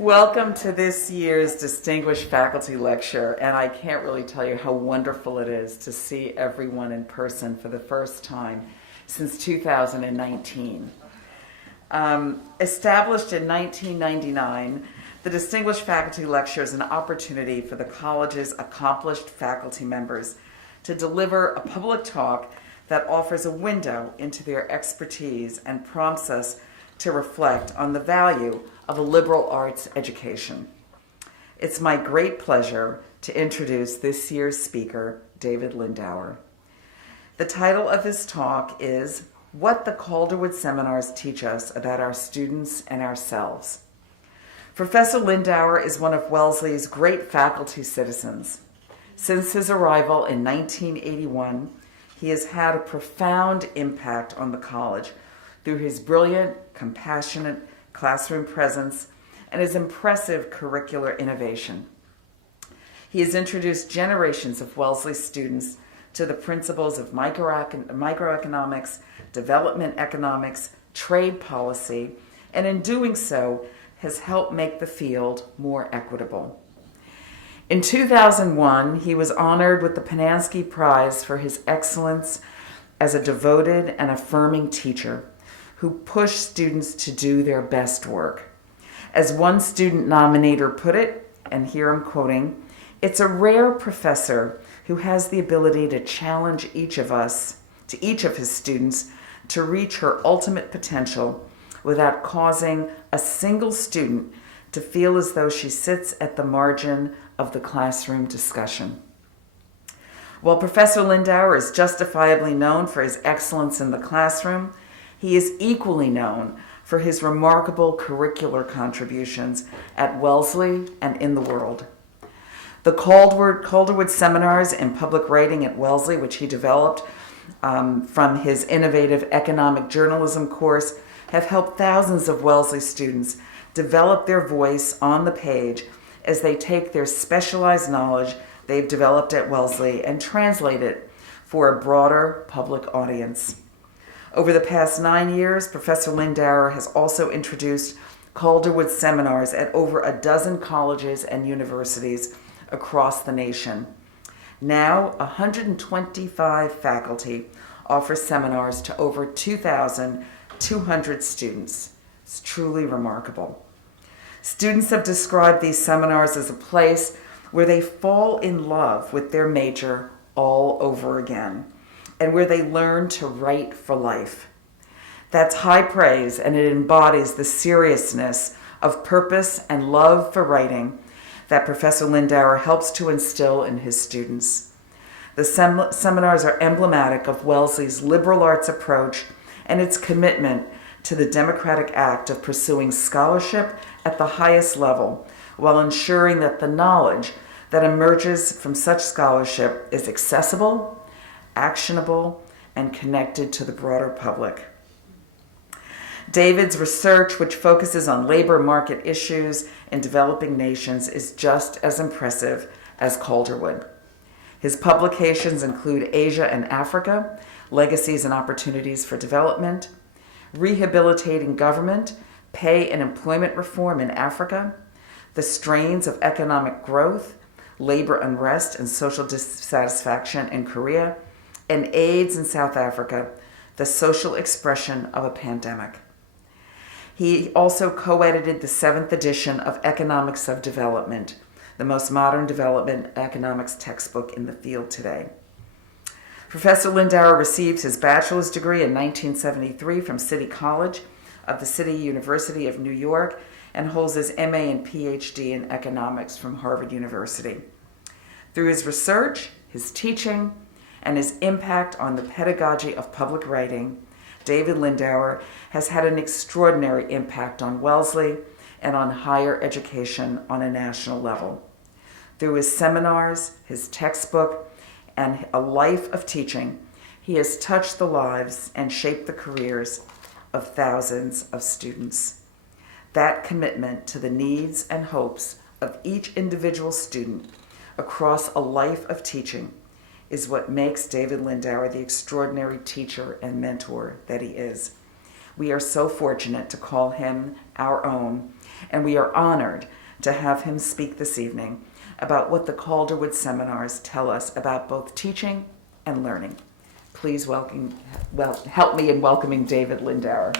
Welcome to this year's Distinguished Faculty Lecture, and I can't really tell you how wonderful it is to see everyone in person for the first time since 2019. Established in 1999, the Distinguished Faculty Lecture is an opportunity for the college's accomplished faculty members to deliver a public talk that offers a window into their expertise and prompts us to reflect on the value of a liberal arts education. It's my great pleasure to introduce this year's speaker, David Lindauer. The title of his talk is What the Calderwood Seminars Teach Us About Our Students and Ourselves. Professor Lindauer is one of Wellesley's great faculty citizens. Since his arrival in 1981, he has had a profound impact on the college through his brilliant, compassionate classroom presence and his impressive curricular innovation. He has introduced generations of Wellesley students to the principles of microeconomics, development economics, trade policy, and in doing so has helped make the field more equitable. In 2001, he was honored with the Pinanski Prize for his excellence as a devoted and affirming teacher who pushed students to do their best work. As one student nominator put it, and here I'm quoting, "It's a rare professor who has the ability to challenge each of his students to reach her ultimate potential without causing a single student to feel as though she sits at the margin of the classroom discussion." While Professor Lindauer is justifiably known for his excellence in the classroom, he is equally known for his remarkable curricular contributions at Wellesley and in the world. The Calderwood Seminars in Public Writing at Wellesley, which he developed from his innovative economic journalism course, have helped thousands of Wellesley students develop their voice on the page as they take their specialized knowledge they've developed at Wellesley and translate it for a broader public audience. Over the past 9 years, Professor Lindauer has also introduced Calderwood Seminars at over a dozen colleges and universities across the nation. Now, 125 faculty offer seminars to over 2,200 students. It's truly remarkable. Students have described these seminars as a place where they fall in love with their major all over again, and where they learn to write for life. That's high praise, and it embodies the seriousness of purpose and love for writing that Professor Lindauer helps to instill in his students. The seminars are emblematic of Wellesley's liberal arts approach and its commitment to the democratic act of pursuing scholarship at the highest level, while ensuring that the knowledge that emerges from such scholarship is accessible, actionable, and connected to the broader public. David's research, which focuses on labor market issues in developing nations, is just as impressive as Calderwood. His publications include Asia and Africa, Legacies and Opportunities for Development, Rehabilitating Government, Pay and Employment Reform in Africa, The Strains of Economic Growth, Labor Unrest and Social Dissatisfaction in Korea, and AIDS in South Africa, the social expression of a pandemic. He also co-edited the 7th edition of Economics of Development, the most modern development economics textbook in the field today. Professor Lindauer received his bachelor's degree in 1973 from City College of the City University of New York and holds his MA and PhD in economics from Harvard University. Through his research, his teaching, and his impact on the pedagogy of public writing, David Lindauer has had an extraordinary impact on Wellesley and on higher education on a national level. Through his seminars, his textbook, and a life of teaching, he has touched the lives and shaped the careers of thousands of students. That commitment to the needs and hopes of each individual student across a life of teaching is what makes David Lindauer the extraordinary teacher and mentor that he is. We are so fortunate to call him our own, and we are honored to have him speak this evening about what the Calderwood Seminars tell us about both teaching and learning. Please help me in welcoming David Lindauer.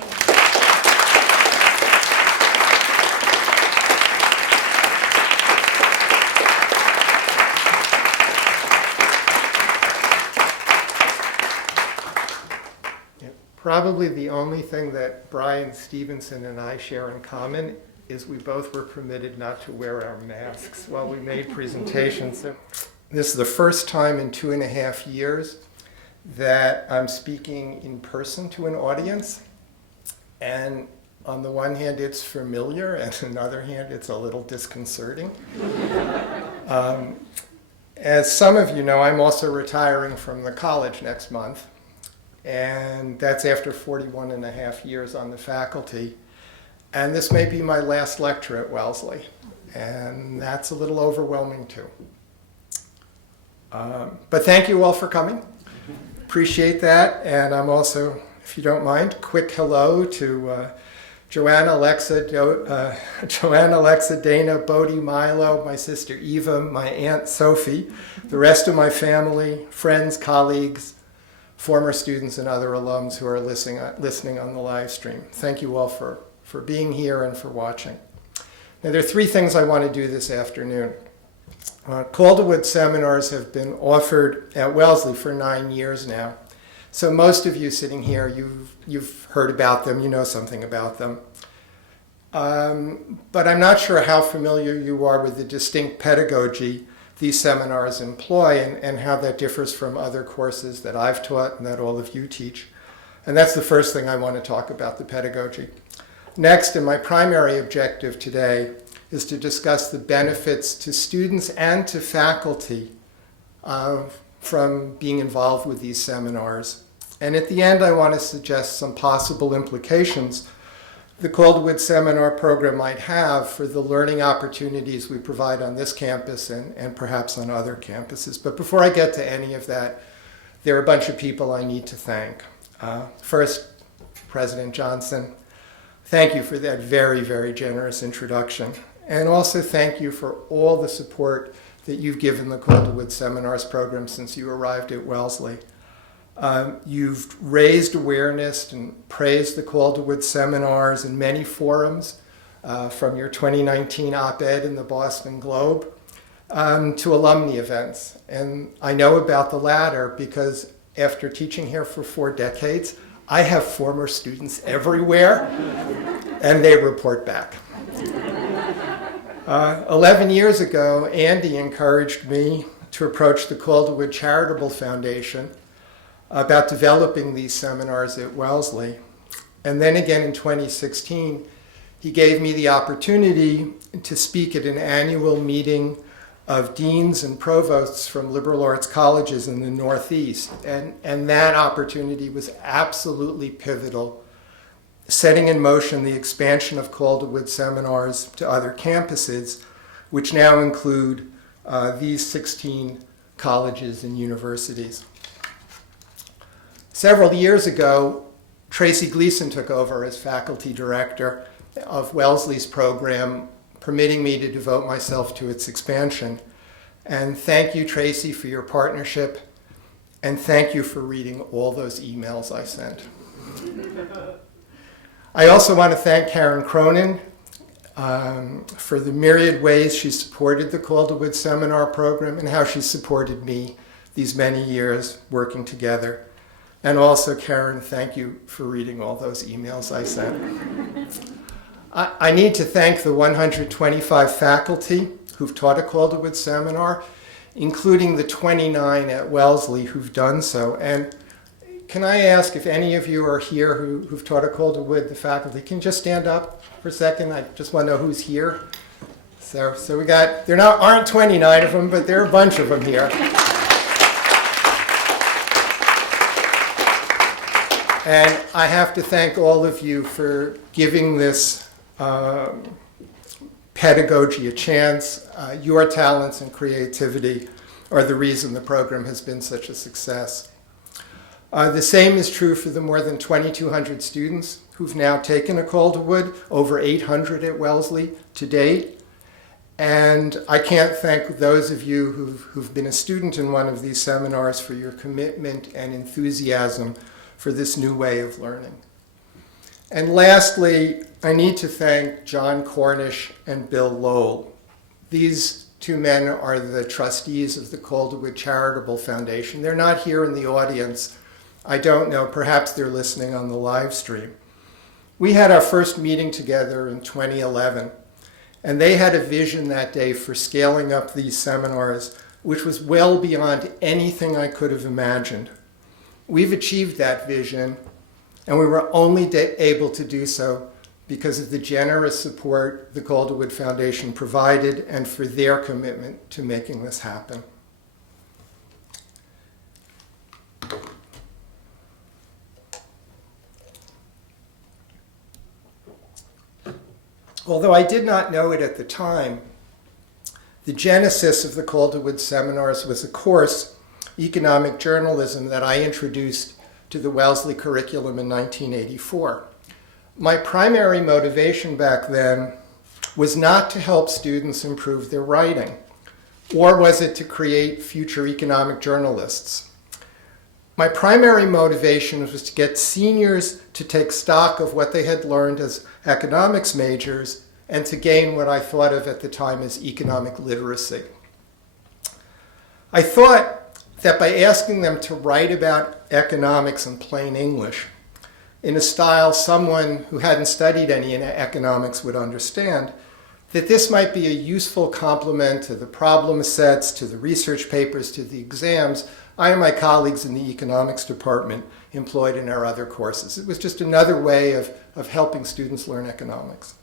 Probably the only thing that Brian Stevenson and I share in common is we both were permitted not to wear our masks while we made presentations. This is the first time in 2.5 years that I'm speaking in person to an audience. And on the one hand, it's familiar, and on the other hand, it's a little disconcerting. As some of you know, I'm also retiring from the college next month. And that's after 41.5 years on the faculty. And this may be my last lecture at Wellesley. And that's a little overwhelming too. But thank you all for coming. Appreciate that. And I'm also, if you don't mind, quick hello to Joanna, Alexa, Dana, Bodie, Milo, my sister Eva, my Aunt Sophie, the rest of my family, friends, colleagues, former students and other alums who are listening on the live stream. Thank you all for being here and for watching. Now, there are 3 things I want to do this afternoon. Calderwood Seminars have been offered at Wellesley for 9 years now. So most of you sitting here, you've heard about them, you know something about them. But I'm not sure how familiar you are with the distinct pedagogy these seminars employ and how that differs from other courses that I've taught and that all of you teach. And that's the first thing I want to talk about, the pedagogy. Next, and my primary objective today, is to discuss the benefits to students and to faculty from being involved with these seminars. And at the end, I want to suggest some possible implications the Calderwood Seminar program might have for the learning opportunities we provide on this campus and perhaps on other campuses. But before I get to any of that, there are a bunch of people I need to thank. First, President Johnson, thank you for that very, very generous introduction. And also thank you for all the support that you've given the Calderwood Seminars program since you arrived at Wellesley. You've raised awareness and praised the Calderwood Seminars in many forums, from your 2019 op-ed in the Boston Globe to alumni events. And I know about the latter because after teaching here for 4 decades, I have former students everywhere, and they report back. 11 years ago, Andy encouraged me to approach the Calderwood Charitable Foundation about developing these seminars at Wellesley. And then again in 2016, he gave me the opportunity to speak at an annual meeting of deans and provosts from liberal arts colleges in the Northeast. And that opportunity was absolutely pivotal, setting in motion the expansion of Calderwood Seminars to other campuses, which now include these 16 colleges and universities. Several years ago, Tracy Gleason took over as faculty director of Wellesley's program, permitting me to devote myself to its expansion. And thank you, Tracy, for your partnership, and thank you for reading all those emails I sent. I also want to thank Karen Cronin for the myriad ways she supported the Calderwood Seminar program and how she supported me these many years working together. And also, Karen, thank you for reading all those emails I sent. I need to thank the 125 faculty who've taught a Calderwood Seminar, including the 29 at Wellesley who've done so. And can I ask if any of you are here who've taught a Calderwood, the faculty, can you just stand up for a second? I just want to know who's here. So we got, aren't 29 of them, but there are a bunch of them here. And I have to thank all of you for giving this pedagogy a chance. Your talents and creativity are the reason the program has been such a success. The same is true for the more than 2,200 students who've now taken a Calderwood, over 800 at Wellesley to date. And I can't thank those of you who've been a student in one of these seminars for your commitment and enthusiasm for this new way of learning. And lastly, I need to thank John Cornish and Bill Lowell. These two men are the trustees of the Calderwood Charitable Foundation. They're not here in the audience. I don't know, perhaps they're listening on the live stream. We had our first meeting together in 2011, and they had a vision that day for scaling up these seminars, which was well beyond anything I could have imagined. We've achieved that vision, and we were only able to do so because of the generous support the Calderwood Foundation provided and for their commitment to making this happen. Although I did not know it at the time, the genesis of the Calderwood Seminars was a course, Economic Journalism, that I introduced to the Wellesley curriculum in 1984. My primary motivation back then was not to help students improve their writing, or was it to create future economic journalists. My primary motivation was to get seniors to take stock of what they had learned as economics majors and to gain what I thought of at the time as economic literacy. I thought that by asking them to write about economics in plain English, in a style someone who hadn't studied any economics would understand, that this might be a useful complement to the problem sets, to the research papers, to the exams I and my colleagues in the economics department employed in our other courses. It was just another way of helping students learn economics.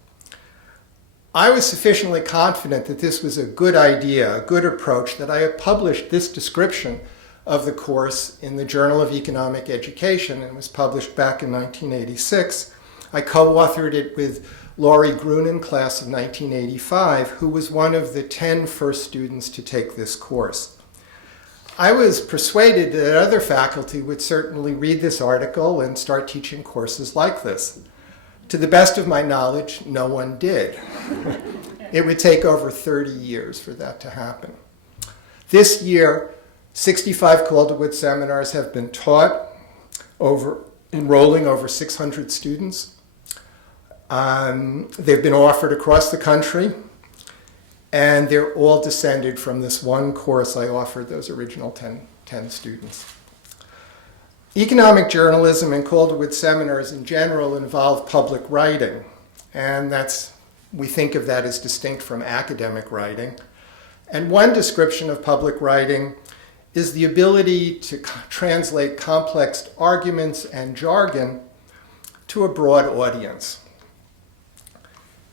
I was sufficiently confident that this was a good idea, a good approach, that I had published this description of the course in the Journal of Economic Education, and was published back in 1986. I co-authored it with Laurie Grunin, class of 1985, who was one of the 10 first students to take this course. I was persuaded that other faculty would certainly read this article and start teaching courses like this. To the best of my knowledge, no one did. It would take over 30 years for that to happen. This year, 65 Calderwood seminars have been taught, enrolling over 600 students. They've been offered across the country, and they're all descended from this one course I offered those original 10 students. Economic journalism and Calderwood seminars in general involve public writing, and we think of that as distinct from academic writing. And one description of public writing is the ability to translate complex arguments and jargon to a broad audience.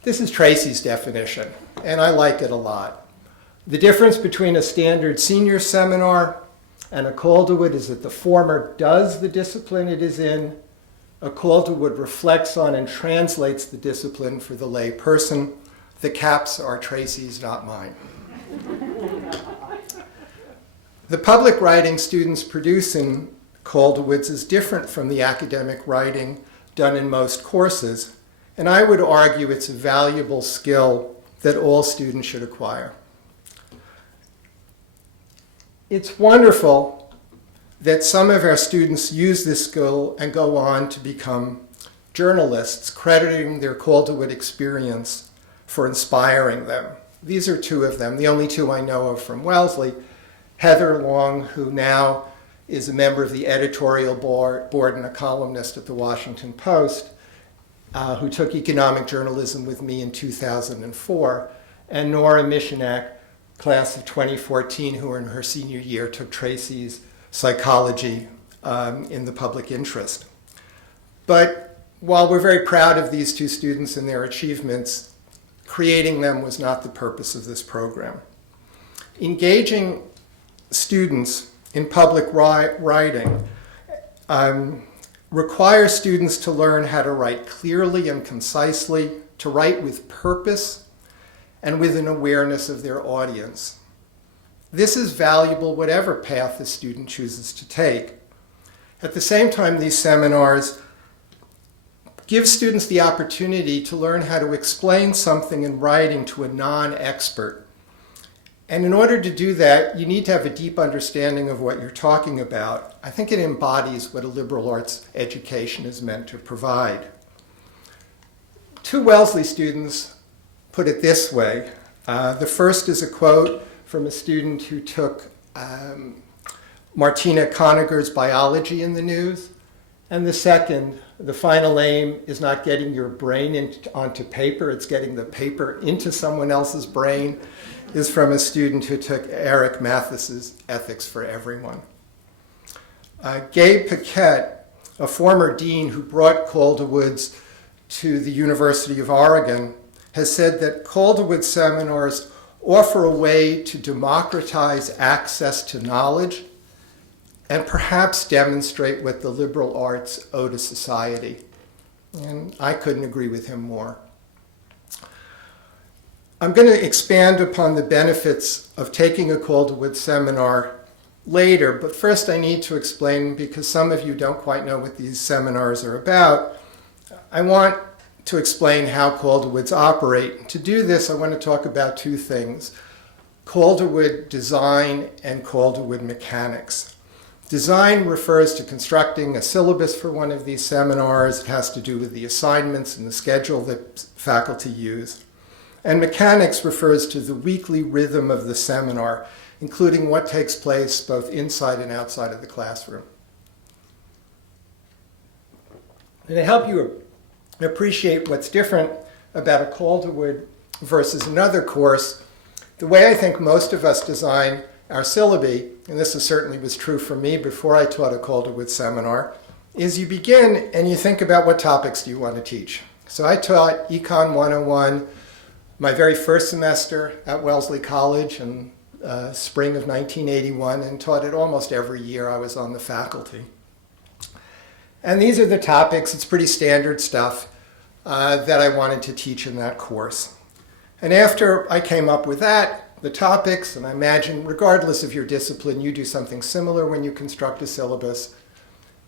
This is Tracy's definition, and I like it a lot. The difference between a standard senior seminar and a Calderwood is that the former does the discipline it is in. A Calderwood reflects on and translates the discipline for the lay person. The caps are Tracy's, not mine. The public writing students produce in Calderwoods is different from the academic writing done in most courses, and I would argue it's a valuable skill that all students should acquire. It's wonderful that some of our students use this skill and go on to become journalists, crediting their Calderwood experience for inspiring them. These are two of them, the only two I know of from Wellesley. Heather Long, who now is a member of the editorial board and a columnist at the Washington Post, who took economic journalism with me in 2004, and Nora Mishanak, class of 2014, who in her senior year took Tracy's psychology in the public interest. But while we're very proud of these two students and their achievements, creating them was not the purpose of this program. Engaging students in public writing requires students to learn how to write clearly and concisely, to write with purpose, and with an awareness of their audience. This is valuable whatever path the student chooses to take. At the same time, these seminars gives students the opportunity to learn how to explain something in writing to a non-expert. And in order to do that, you need to have a deep understanding of what you're talking about. I think it embodies what a liberal arts education is meant to provide. Two Wellesley students put it this way. The first is a quote from a student who took Martina Conager's biology in the news. And the second, the final aim is not getting your brain onto paper, it's getting the paper into someone else's brain, is from a student who took Eric Mathis's Ethics for Everyone. Gabe Paquette, a former dean who brought Calderwoods to the University of Oregon, has said that Calderwood Seminars offer a way to democratize access to knowledge and perhaps demonstrate what the liberal arts owe to society. And I couldn't agree with him more. I'm going to expand upon the benefits of taking a Calderwood seminar later, but first I need to explain, because some of you don't quite know what these seminars are about, I want to explain how Calderwoods operate. To do this, I want to talk about two things: Calderwood design and Calderwood mechanics. Design refers to constructing a syllabus for one of these seminars. It has to do with the assignments and the schedule that faculty use. And mechanics refers to the weekly rhythm of the seminar, including what takes place both inside and outside of the classroom. And to help you appreciate what's different about a Calderwood versus another course, the way I think most of us design our syllabi, and this certainly was true for me before I taught a Calderwood seminar, is you begin and you think about what topics do you want to teach. So I taught Econ 101 my very first semester at Wellesley College in spring of 1981, and taught it almost every year I was on the faculty. And these are the topics, it's pretty standard stuff, that I wanted to teach in that course. And after I came up with that, the topics, and I imagine regardless of your discipline, you do something similar when you construct a syllabus.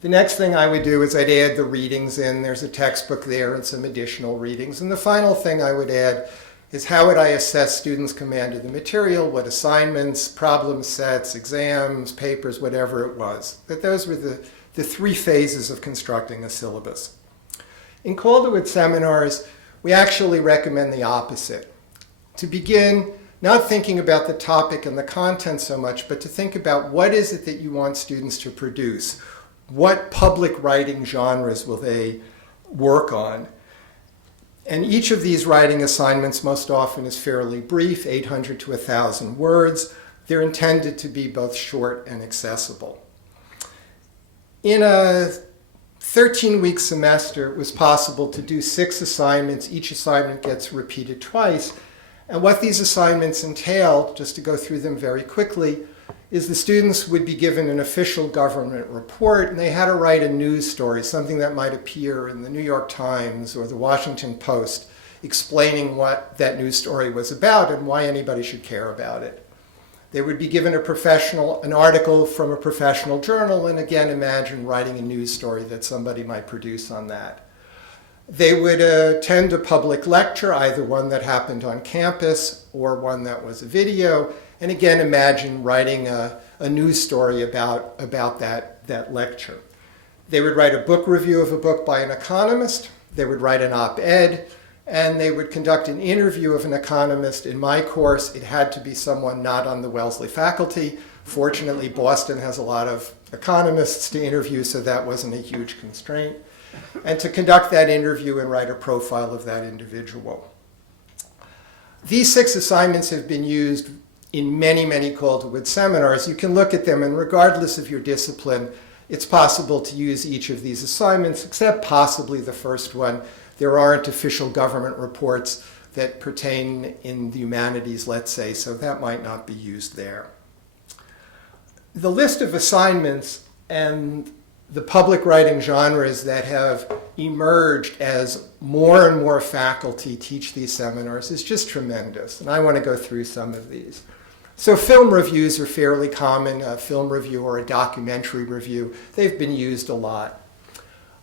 The next thing I would do is I'd add the readings in. There's a textbook there and some additional readings. And the final thing I would add is how would I assess students' command of the material, what assignments, problem sets, exams, papers, whatever it was. That those were the three phases of constructing a syllabus. In Calderwood seminars, we actually recommend the opposite. To begin, not thinking about the topic and the content so much, but to think about what is it that you want students to produce? What public writing genres will they work on? And each of these writing assignments most often is fairly brief, 800 to 1,000 words. They're intended to be both short and accessible. In a 13-week semester, it was possible to do 6 assignments. Each assignment gets repeated twice. And what these assignments entail, just to go through them very quickly, is the students would be given an official government report, and they had to write a news story, something that might appear in the New York Times or the Washington Post, explaining what that news story was about and why anybody should care about it. They would be given an article from a professional journal, and again, imagine writing a news story that somebody might produce on that. They would attend a public lecture, either one that happened on campus or one that was a video, and again, imagine writing a news story about that lecture. They would write a book review of a book by an economist, they would write an op-ed, and they would conduct an interview of an economist. In my course, it had to be someone not on the Wellesley faculty. Fortunately, Boston has a lot of economists to interview, so that wasn't a huge constraint. And to conduct that interview and write a profile of that individual. These 6 assignments have been used in many, many Calderwood seminars. You can look at them, and regardless of your discipline, it's possible to use each of these assignments, except possibly the first one. There aren't official government reports that pertain in the humanities, let's say, so that might not be used there. The list of assignments and the public writing genres that have emerged as more and more faculty teach these seminars is just tremendous, and I want to go through some of these. So film reviews are fairly common, a film review or a documentary review. They've been used a lot.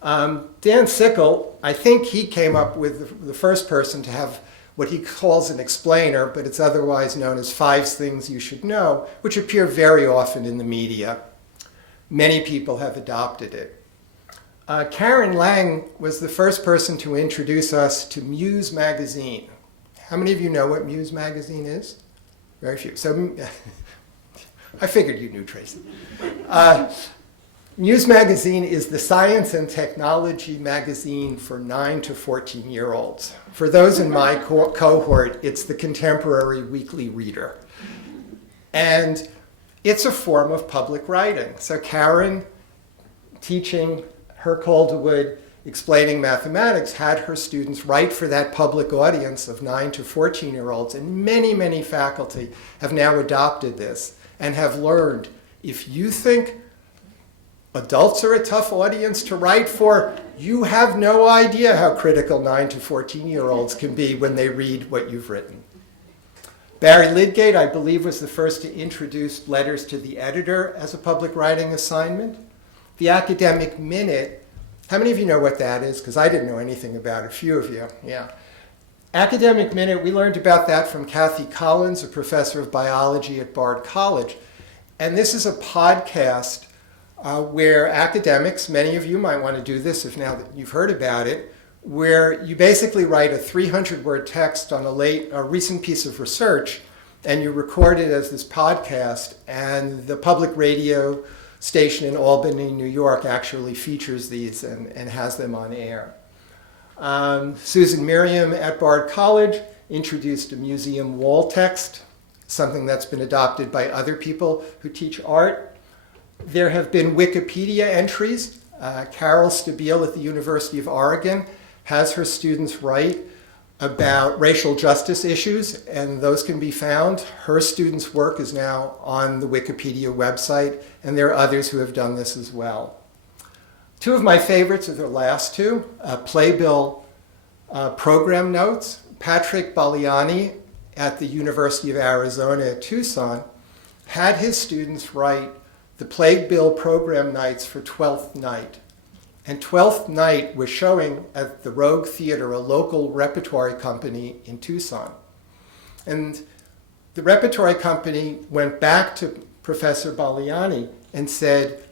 Dan Sickle, I think he came up with the first person to have what he calls an explainer, but it's otherwise known as 5 Things You Should Know, which appear very often in the media. Many people have adopted it. Karen Lang was the first person to introduce us to Muse magazine. How many of you know what Muse magazine is? Very few. So I figured you knew, Tracy. Muse magazine is the science and technology magazine for 9 to 14-year-olds. For those in my cohort, it's the contemporary weekly reader. And it's a form of public writing. So Karen, teaching her Calderwood, explaining mathematics, had her students write for that public audience of 9 to 14-year-olds. And many, many faculty have now adopted this and have learned, if you think adults are a tough audience to write for, you have no idea how critical 9 to 14-year-olds can be when they read what you've written. Barry Lidgate, I believe, was the first to introduce letters to the editor as a public writing assignment. The Academic Minute, how many of you know what that is? Because I didn't know anything about it. A few of you, yeah. Academic Minute, we learned about that from Kathy Collins, a professor of biology at Bard College. And this is a podcast where academics, many of you might want to do this if now that you've heard about it, where you basically write a 300-word text on a recent piece of research, and you record it as this podcast, and the public radio station in Albany, New York actually features these and has them on air. Susan Miriam at Bard College introduced a museum wall text, something that's been adopted by other people who teach art. There have been Wikipedia entries. Carol Stabile at the University of Oregon has her students write about racial justice issues, and those can be found. Her students' work is now on the Wikipedia website, and there are others who have done this as well. 2 of my favorites are the last 2, Playbill program notes. Patrick Baliani at the University of Arizona at Tucson had his students write the Playbill program nights for 12th Night. And 12th Night was showing at the Rogue Theater, a local repertory company in Tucson. And the repertory company went back to Professor Baliani and said,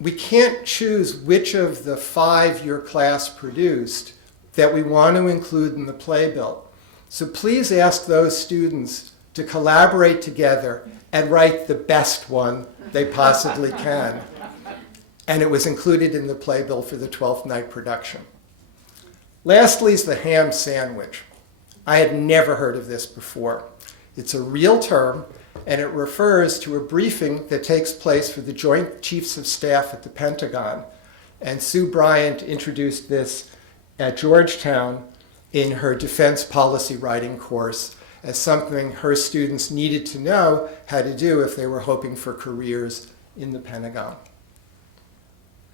we can't choose which of the 5 your class produced that we want to include in the playbill. So please ask those students to collaborate together and write the best one they possibly can. And it was included in the playbill for the 12th Night production. Lastly is the ham sandwich. I had never heard of this before. It's a real term, and it refers to a briefing that takes place for the Joint Chiefs of Staff at the Pentagon. And Sue Bryant introduced this at Georgetown in her defense policy writing course as something her students needed to know how to do if they were hoping for careers in the Pentagon.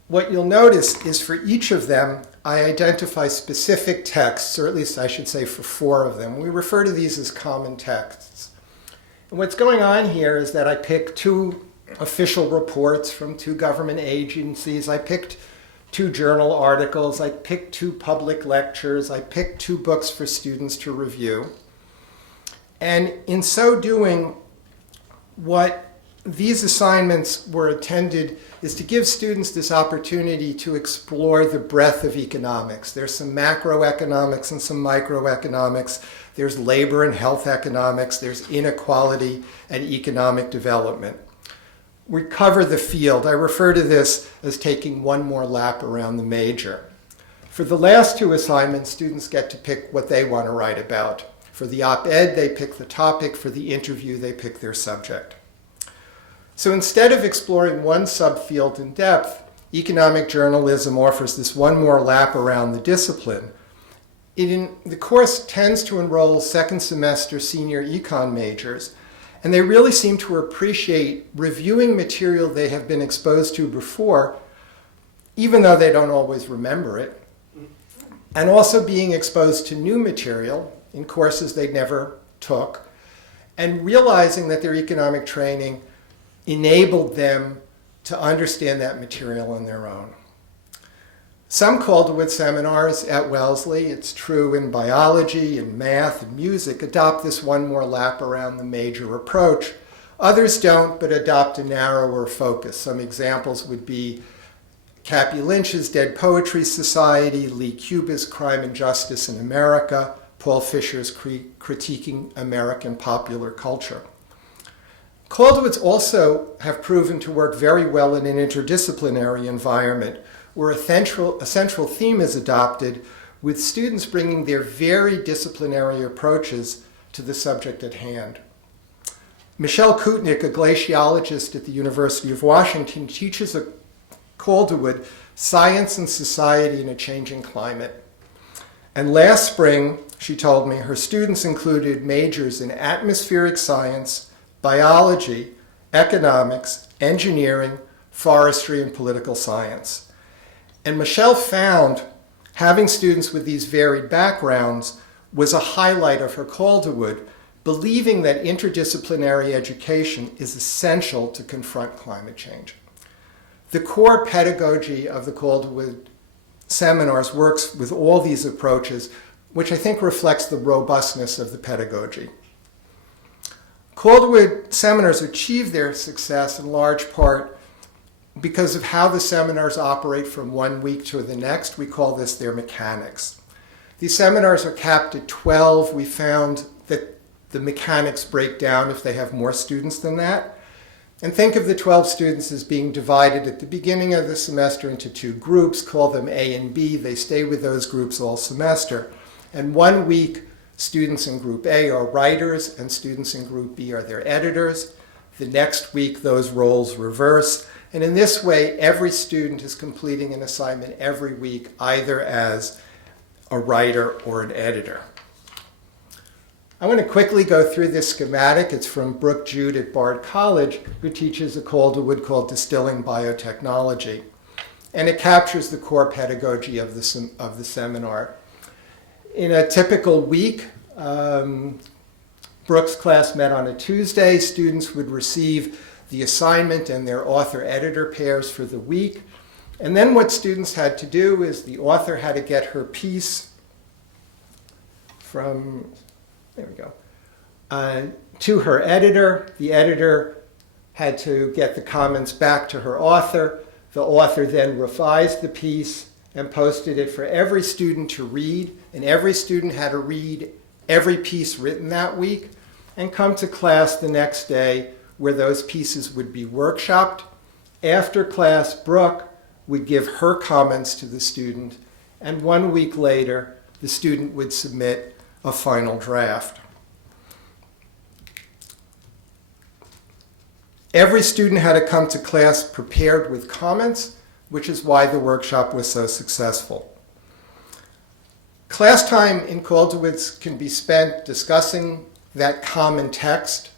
What you'll notice is for each of them, I identify specific texts, or at least I should say for 4 of them. We refer to these as common texts. And what's going on here is that I picked 2 official reports from 2 government agencies. I picked 2 journal articles. I picked 2 public lectures. I picked 2 books for students to review. And in so doing, what these assignments were intended is to give students this opportunity to explore the breadth of economics. There's some macroeconomics and some microeconomics. There's labor and health economics. There's inequality and economic development. We cover the field. I refer to this as taking one more lap around the major. For the last 2 assignments, students get to pick what they want to write about. For the op-ed, they pick the topic. For the interview, they pick their subject. So instead of exploring one subfield in depth, economic journalism offers this one more lap around the discipline. The course tends to enroll second semester senior econ majors, and they really seem to appreciate reviewing material they have been exposed to before, even though they don't always remember it, and also being exposed to new material in courses they never took, and realizing that their economic training enabled them to understand that material on their own. Some Calderwood seminars at Wellesley, it's true in biology and math and music, adopt this one more lap around the major approach. Others don't, but adopt a narrower focus. Some examples would be Cappy Lynch's Dead Poetry Society, Lee Cuba's Crime and Justice in America, Paul Fisher's Critiquing American Popular Culture. Calderwoods also have proven to work very well in an interdisciplinary environment where a central theme is adopted with students bringing their very disciplinary approaches to the subject at hand. Michelle Kutnick, a glaciologist at the University of Washington, teaches at Calderwood Science and Society in a Changing Climate. And last spring, she told me, her students included majors in atmospheric science, biology, economics, engineering, forestry, and political science. And Michelle found having students with these varied backgrounds was a highlight of her Calderwood, believing that interdisciplinary education is essential to confront climate change. The core pedagogy of the Calderwood Seminars works with all these approaches, which I think reflects the robustness of the pedagogy. Calderwood Seminars achieve their success in large part because of how the seminars operate from one week to the next. We call this their mechanics. These seminars are capped at 12. We found that the mechanics break down if they have more students than that. And think of the 12 students as being divided at the beginning of the semester into two groups, call them A and B. They stay with those groups all semester. And 1 week, students in group A are writers and students in group B are their editors. The next week, those roles reverse. And in this way, every student is completing an assignment every week, either as a writer or an editor. I want to quickly go through this schematic. It's from Brooke Jude at Bard College, who teaches a Calderwood called Distilling Biotechnology. And it captures the core pedagogy of the seminar. In a typical week, Brooke's class met on a Tuesday. Students would receive the assignment and their author-editor pairs for the week. And then what students had to do is the author had to get her piece from, there we go, to her editor. The editor had to get the comments back to her author. The author then revised the piece and posted it for every student to read. And every student had to read every piece written that week and come to class the next day where those pieces would be workshopped. After class, Brooke would give her comments to the student, and 1 week later, the student would submit a final draft. Every student had to come to class prepared with comments, which is why the workshop was so successful. Class time in Calderwoods can be spent discussing that common text.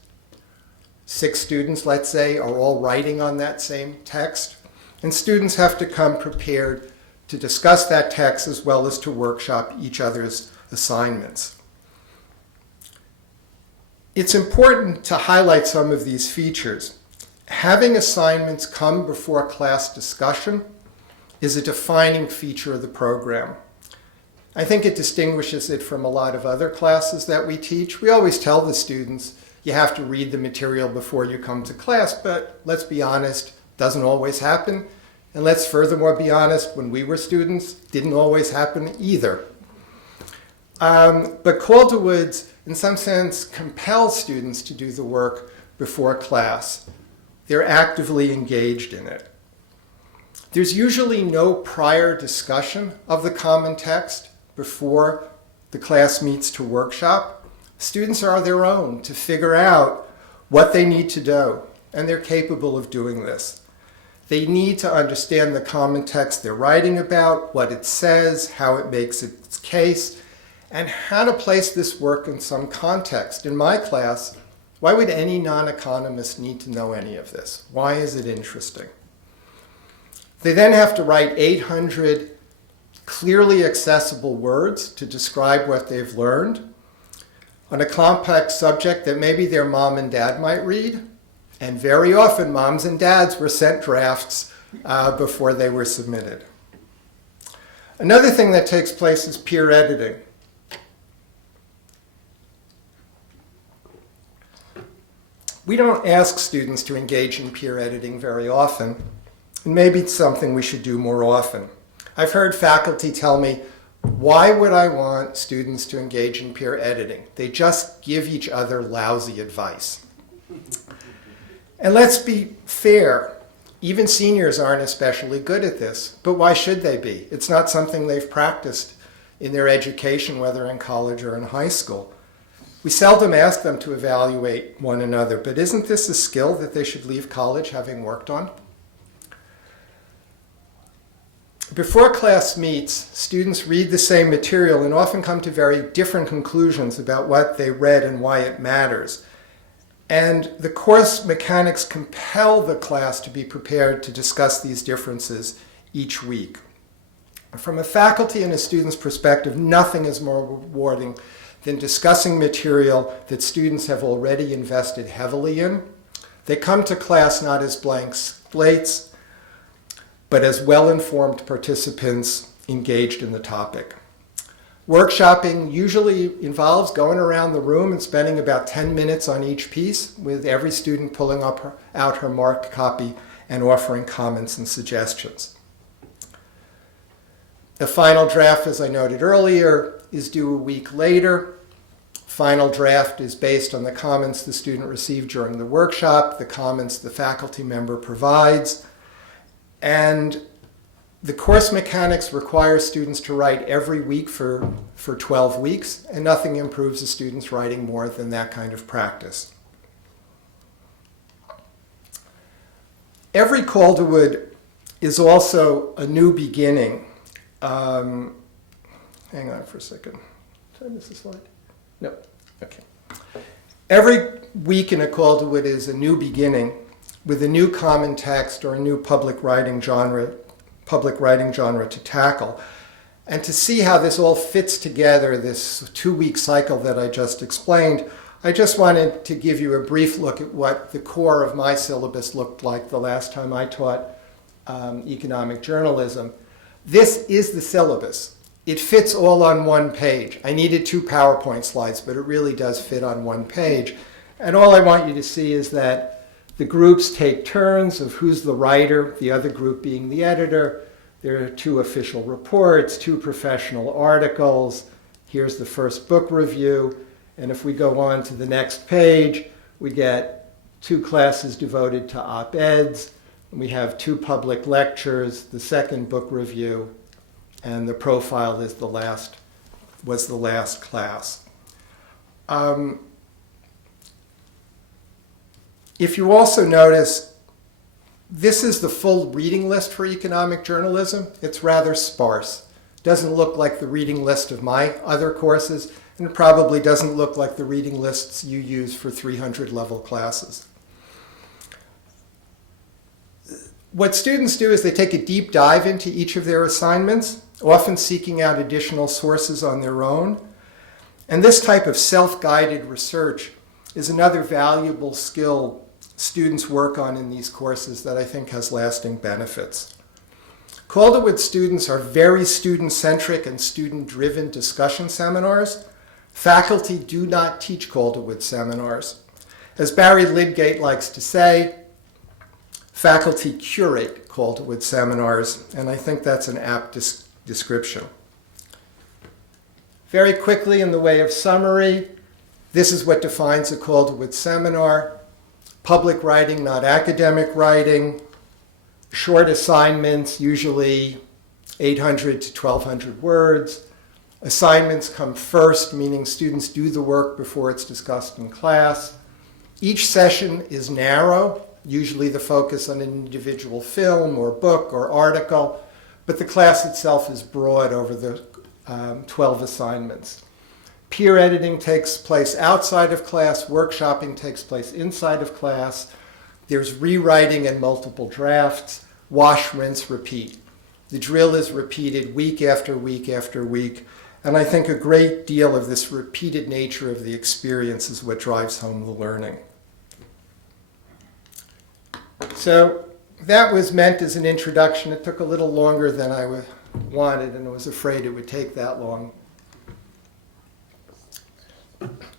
6 students, let's say, are all writing on that same text, and students have to come prepared to discuss that text as well as to workshop each other's assignments. It's important to highlight some of these features. Having assignments come before class discussion is a defining feature of the program. I think it distinguishes it from a lot of other classes that we teach. We always tell the students, you have to read the material before you come to class, but let's be honest, doesn't always happen. And let's furthermore be honest, when we were students, didn't always happen either. But Calderwoods, in some sense, compels students to do the work before class. They're actively engaged in it. There's usually no prior discussion of the common text before the class meets to workshop. Students are their own to figure out what they need to do, and they're capable of doing this. They need to understand the common text they're writing about, what it says, how it makes its case, and how to place this work in some context. In my class, why would any non-economist need to know any of this? Why is it interesting? They then have to write 800 clearly accessible words to describe what they've learned on a complex subject that maybe their mom and dad might read. And very often, moms and dads were sent drafts before they were submitted. Another thing that takes place is peer editing. We don't ask students to engage in peer editing very often, and maybe it's something we should do more often. I've heard faculty tell me, why would I want students to engage in peer editing? They just give each other lousy advice. And let's be fair, even seniors aren't especially good at this, but why should they be? It's not something they've practiced in their education, whether in college or in high school. We seldom ask them to evaluate one another, but isn't this a skill that they should leave college having worked on? Before class meets, students read the same material and often come to very different conclusions about what they read and why it matters. And the course mechanics compel the class to be prepared to discuss these differences each week. From a faculty and a student's perspective, nothing is more rewarding than discussing material that students have already invested heavily in. They come to class not as blank slates, but as well-informed participants engaged in the topic. Workshopping usually involves going around the room and spending about 10 minutes on each piece, with every student pulling out her marked copy and offering comments and suggestions. The final draft, as I noted earlier, is due a week later. Final draft is based on the comments the student received during the workshop, the comments the faculty member provides, and the course mechanics requires students to write every week for 12 weeks, and nothing improves a student's writing more than that kind of practice. Every Calderwood is also a new beginning. Hang on for a second. Did I miss a slide? No. Okay. Every week in a Calderwood is a new beginning with a new common text or a new public writing genre to tackle. And to see how this all fits together, this 2-week cycle that I just explained, I just wanted to give you a brief look at what the core of my syllabus looked like the last time I taught economic journalism. This is the syllabus. It fits all on one page. I needed 2 PowerPoint slides, but it really does fit on one page. And all I want you to see is that the groups take turns of who's the writer, the other group being the editor. There are 2 official reports, 2 professional articles. Here's the first book review. And if we go on to the next page, we get 2 classes devoted to op-eds. We have 2 public lectures, the second book review, and the profile was the last class. If you also notice, this is the full reading list for economic journalism. It's rather sparse. It doesn't look like the reading list of my other courses, and it probably doesn't look like the reading lists you use for 300 level classes. What students do is they take a deep dive into each of their assignments, often seeking out additional sources on their own. And this type of self-guided research is another valuable skill students work on in these courses that I think has lasting benefits. Calderwood students are very student-centric and student-driven discussion seminars. Faculty do not teach Calderwood seminars. As Barry Lidgate likes to say, faculty curate Calderwood seminars, and I think that's an apt description. Very quickly, in the way of summary, this is what defines a Calderwood seminar: public writing, not academic writing, short assignments, usually 800 to 1,200 words. Assignments come first, meaning students do the work before it's discussed in class. Each session is narrow, usually the focus on an individual film or book or article, but the class itself is broad over the 12 assignments. Peer editing takes place outside of class. Workshopping takes place inside of class. There's rewriting and multiple drafts. Wash, rinse, repeat. The drill is repeated week after week after week. And I think a great deal of this repeated nature of the experience is what drives home the learning. So that was meant as an introduction. It took a little longer than I wanted, and I was afraid it would take that long.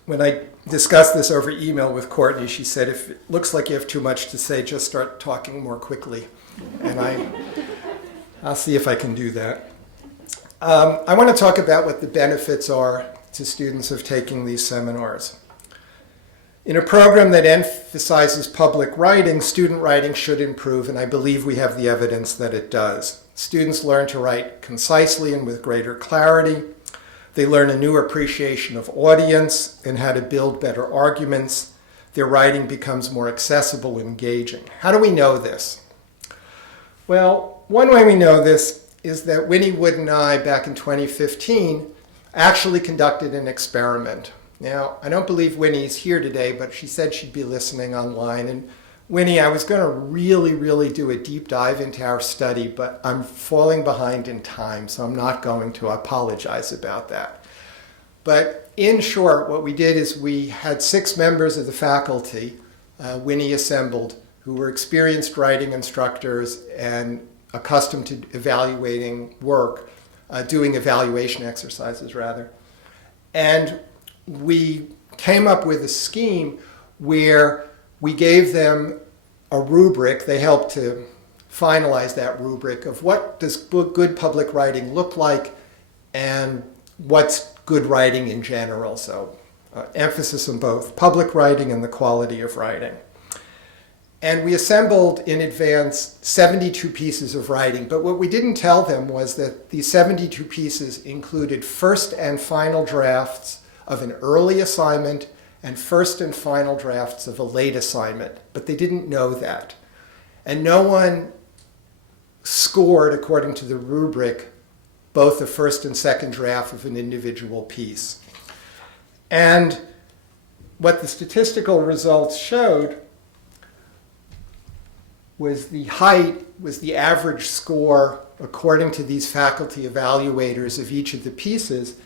When I discussed this over email with Courtney, she said, if it looks like you have too much to say, just start talking more quickly. And I'll see if I can do that. I want to talk about what the benefits are to students of taking these seminars. In a program that emphasizes public writing, student writing should improve, and I believe we have the evidence that it does. Students learn to write concisely and with greater clarity. They learn a new appreciation of audience and how to build better arguments. Their writing becomes more accessible and engaging. How do we know this? Well, one way we know this is that Winnie Wood and I, back in 2015, actually conducted an experiment. Now, I don't believe Winnie's here today, but she said she'd be listening online. And Winnie, I was going to really do a deep dive into our study, but I'm falling behind in time, so I'm not going to apologize about that. But in short, what we did is we had 6 members of the faculty, Winnie assembled, who were experienced writing instructors and accustomed to evaluating work, doing evaluation exercises rather. And we came up with a scheme where we gave them a rubric. They helped to finalize that rubric of what does good public writing look like and what's good writing in general. So emphasis on both public writing and the quality of writing. And we assembled in advance 72 pieces of writing, but what we didn't tell them was that these 72 pieces included first and final drafts of an early assignment and first and final drafts of a late assignment, but they didn't know that. And no one scored, according to the rubric, both the first and second draft of an individual piece. And what the statistical results showed was the average score according to these faculty evaluators of each of the pieces.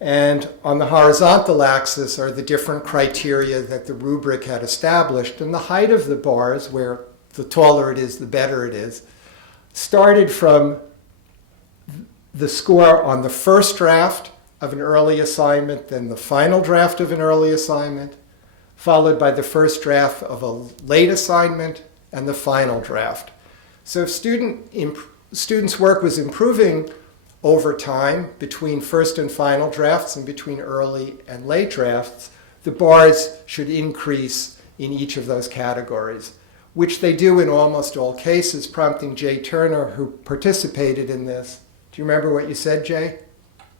And on the horizontal axis are the different criteria that the rubric had established. And the height of the bars, where the taller it is, the better it is, started from the score on the first draft of an early assignment, then the final draft of an early assignment, followed by the first draft of a late assignment, and the final draft. So if students' work was improving over time between first and final drafts and between early and late drafts, the bars should increase in each of those categories, which they do in almost all cases, prompting Jay Turner, who participated in this. Do you remember what you said, Jay?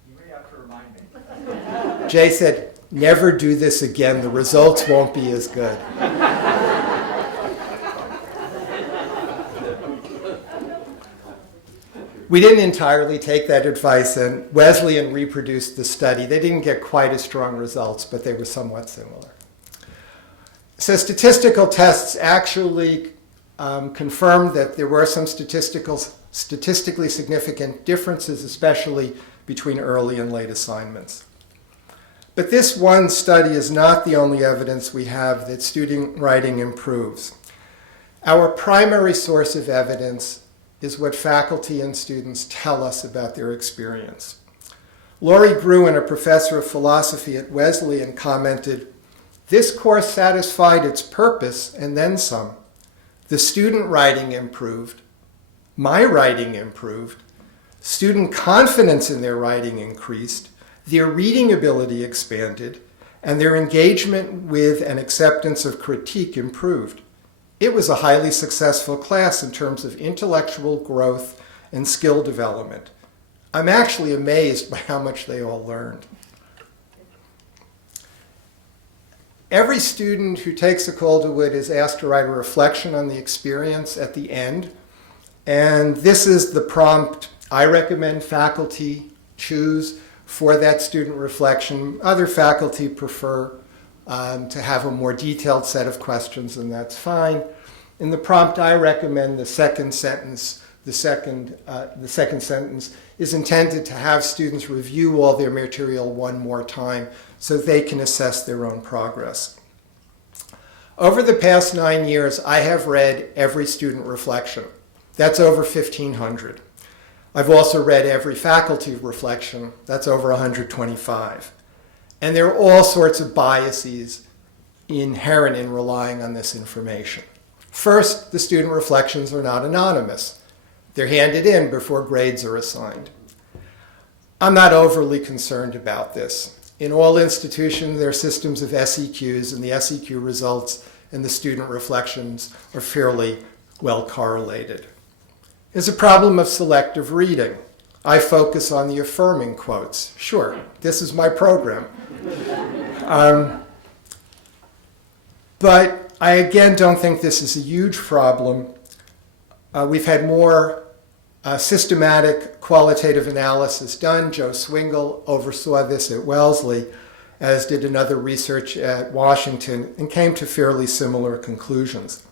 You may have to remind me. Jay said, never do this again. The results won't be as good. We didn't entirely take that advice, and Wesleyan reproduced the study. They didn't get quite as strong results, but they were somewhat similar. So statistical tests actually confirmed that there were some statistically significant differences, especially between early and late assignments. But this one study is not the only evidence we have that student writing improves. Our primary source of evidence is what faculty and students tell us about their experience. Laurie Gruen, a professor of philosophy at Wellesley, commented, "This course satisfied its purpose and then some. The student writing improved, my writing improved, student confidence in their writing increased, their reading ability expanded, and their engagement with and acceptance of critique improved. It was a highly successful class in terms of intellectual growth and skill development. I'm actually amazed by how much they all learned." Every student who takes a Calderwood is asked to write a reflection on the experience at the end. And this is the prompt I recommend faculty choose for that student reflection. Other faculty prefer to have a more detailed set of questions, and that's fine. In the prompt I recommend, the second sentence is intended to have students review all their material one more time so they can assess their own progress. Over the past 9 years, I have read every student reflection. That's over 1,500. I've also read every faculty reflection. That's over 125. And there are all sorts of biases inherent in relying on this information. First, the student reflections are not anonymous. They're handed in before grades are assigned. I'm not overly concerned about this. In all institutions, there are systems of SEQs, and the SEQ results and the student reflections are fairly well correlated. There's a problem of selective reading. I focus on the affirming quotes. Sure, this is my program. But I again don't think this is a huge problem. We've had more systematic qualitative analysis done. Joe Swingle oversaw this at Wellesley, as did another research at Washington, and came to fairly similar conclusions.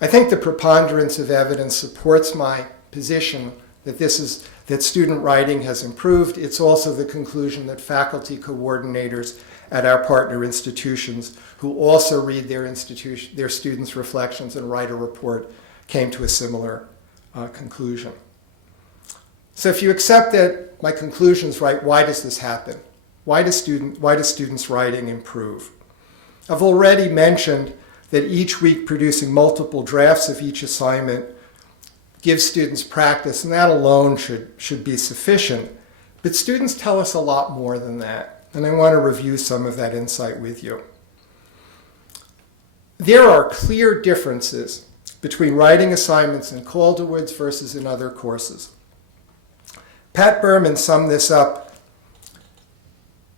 I think the preponderance of evidence supports my position that student writing has improved. It's also the conclusion that faculty coordinators at our partner institutions, who also read their students' reflections and write a report, came to a similar conclusion. So if you accept that my conclusion's right, why does this happen? Why does students' writing improve? I've already mentioned that each week producing multiple drafts of each assignment gives students practice, and that alone should be sufficient. But students tell us a lot more than that, and I want to review some of that insight with you. There are clear differences between writing assignments in Calderwood's versus in other courses. Pat Berman summed this up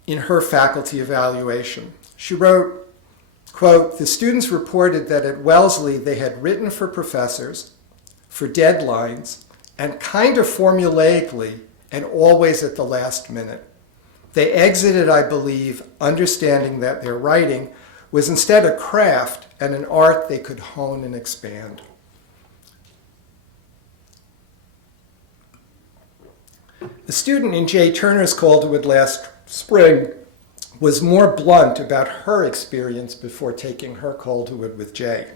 in her faculty evaluation. She wrote, quote, "The students reported that at Wellesley they had written for professors, for deadlines, and kind of formulaically, and always at the last minute. They exited, I believe, understanding that their writing was instead a craft and an art they could hone and expand." A student in Jay Turner's Calderwood last spring was more blunt about her experience before taking her Calderwood with Jay.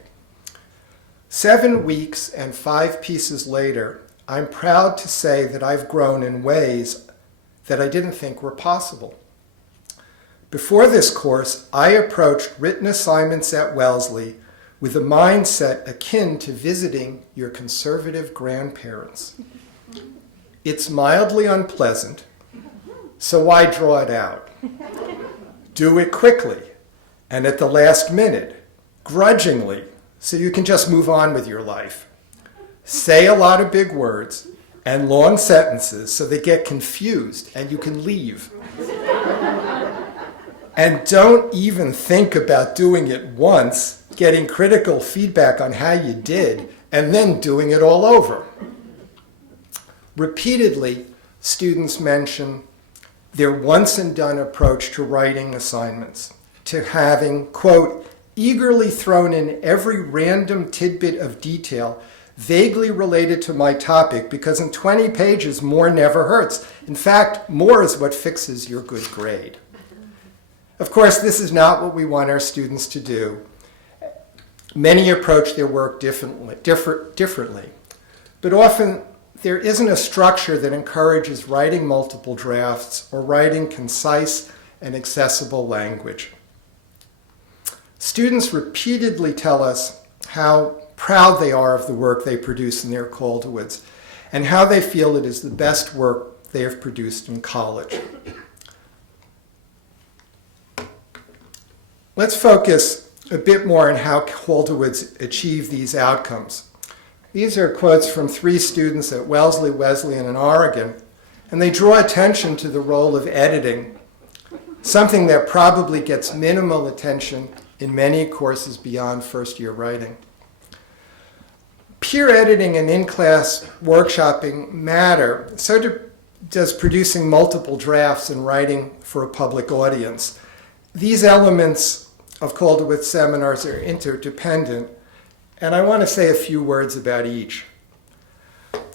7 weeks and 5 pieces later, I'm proud to say that I've grown in ways that I didn't think were possible. Before this course, I approached written assignments at Wellesley with a mindset akin to visiting your conservative grandparents. It's mildly unpleasant, so why draw it out? Do it quickly and at the last minute, grudgingly, so you can just move on with your life. Say a lot of big words and long sentences so they get confused and you can leave. And don't even think about doing it once, getting critical feedback on how you did, and then doing it all over. Repeatedly, students mention their once-and-done approach to writing assignments, to having, quote, eagerly thrown in every random tidbit of detail vaguely related to my topic, because in 20 pages, more never hurts. In fact, more is what fixes your good grade. Of course, this is not what we want our students to do. Many approach their work differently, but often there isn't a structure that encourages writing multiple drafts or writing concise and accessible language. Students repeatedly tell us how proud they are of the work they produce in their Calderwoods and how they feel it is the best work they have produced in college. Let's focus a bit more on how Calderwoods achieve these outcomes. These are quotes from 3 students at Wellesley, Wesleyan, and Oregon, and they draw attention to the role of editing, something that probably gets minimal attention in many courses beyond first-year writing. Peer editing and in-class workshopping matter, so does producing multiple drafts and writing for a public audience. These elements of Calderwood Seminars are interdependent, and I want to say a few words about each.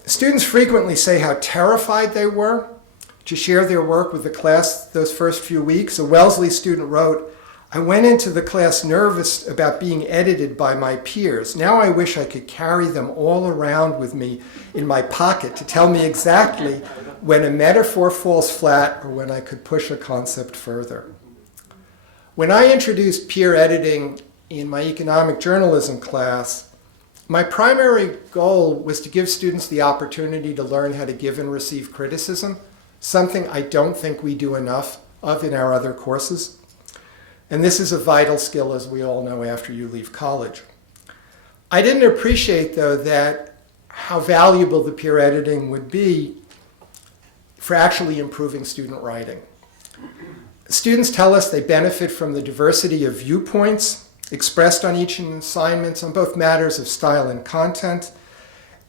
Students frequently say how terrified they were to share their work with the class those first few weeks. A Wellesley student wrote, I went into the class nervous about being edited by my peers. Now I wish I could carry them all around with me in my pocket to tell me exactly when a metaphor falls flat or when I could push a concept further. When I introduced peer editing in my economic journalism class, my primary goal was to give students the opportunity to learn how to give and receive criticism, something I don't think we do enough of in our other courses. And this is a vital skill, as we all know, after you leave college. I didn't appreciate, though, that how valuable the peer editing would be for actually improving student writing. Students tell us they benefit from the diversity of viewpoints expressed on each assignment on both matters of style and content,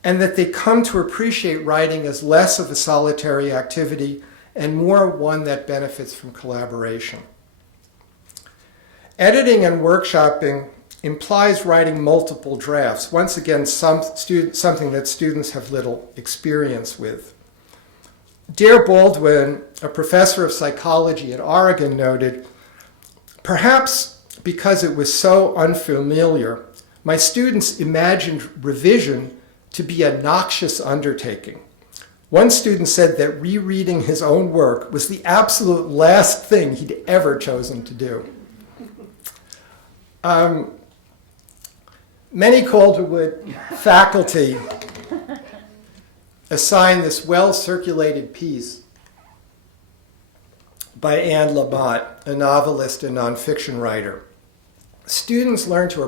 and that they come to appreciate writing as less of a solitary activity and more one that benefits from collaboration. Editing and workshopping implies writing multiple drafts, once again something that students have little experience with. Dare Baldwin, a professor of psychology at Oregon, noted, "Perhaps because it was so unfamiliar, my students imagined revision to be a noxious undertaking. One student said that rereading his own work was the absolute last thing he'd ever chosen to do." Many Calderwood faculty assign this well-circulated piece by Anne Lamott, a novelist and nonfiction writer. Students learn to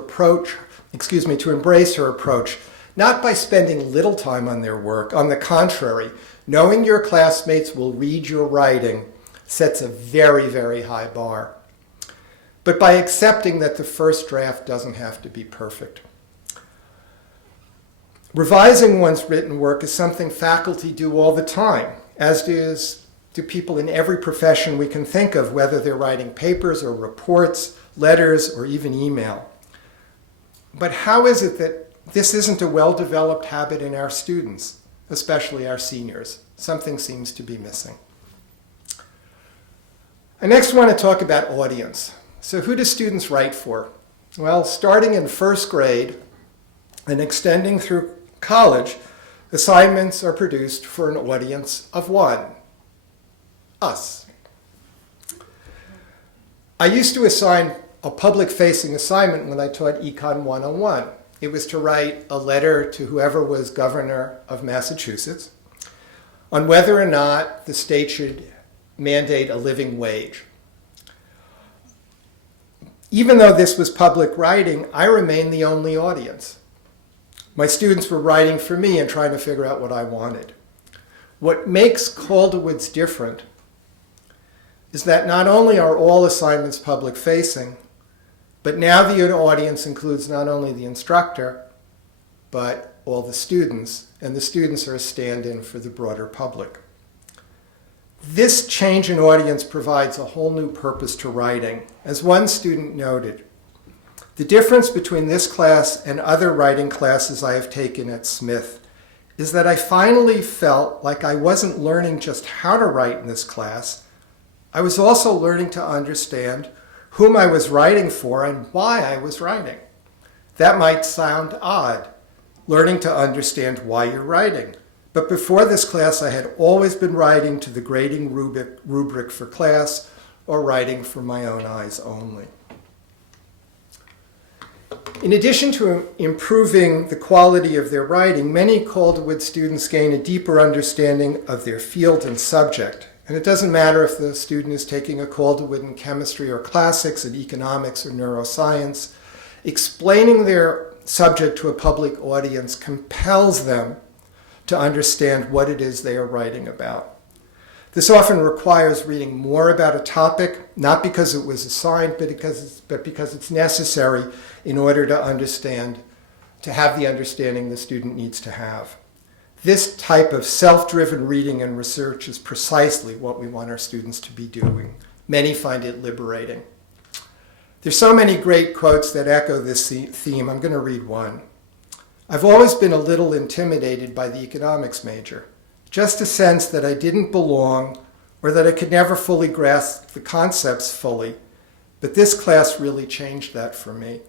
embrace her approach, not by spending little time on their work. On the contrary, knowing your classmates will read your writing sets a very, very high bar, but by accepting that the first draft doesn't have to be perfect. Revising one's written work is something faculty do all the time, as do people in every profession we can think of, whether they're writing papers or reports, letters, or even email. But how is it that this isn't a well-developed habit in our students, especially our seniors? Something seems to be missing. I next want to talk about audience. So who do students write for? Well, starting in first grade and extending through college, assignments are produced for an audience of one, us. I used to assign a public-facing assignment when I taught Econ 101. It was to write a letter to whoever was governor of Massachusetts on whether or not the state should mandate a living wage. Even though this was public writing, I remained the only audience. My students were writing for me and trying to figure out what I wanted. What makes Calderwood's different is that not only are all assignments public-facing, but now the audience includes not only the instructor, but all the students, and the students are a stand-in for the broader public. This change in audience provides a whole new purpose to writing. As one student noted, the difference between this class and other writing classes I have taken at Smith is that I finally felt like I wasn't learning just how to write in this class. I was also learning to understand whom I was writing for and why I was writing. That might sound odd, learning to understand why you're writing. But before this class, I had always been writing to the grading rubric for class or writing for my own eyes only. In addition to improving the quality of their writing, many Calderwood students gain a deeper understanding of their field and subject. And it doesn't matter if the student is taking a Calderwood in chemistry or classics, in economics or neuroscience. Explaining their subject to a public audience compels them to understand what it is they are writing about. This often requires reading more about a topic, not because it was assigned, but because it's necessary in order to have the understanding the student needs to have. This type of self-driven reading and research is precisely what we want our students to be doing. Many find it liberating. There's so many great quotes that echo this theme. I'm going to read one. I've always been a little intimidated by the economics major. Just a sense that I didn't belong or that I could never fully grasp the concepts fully But this class really changed that for me.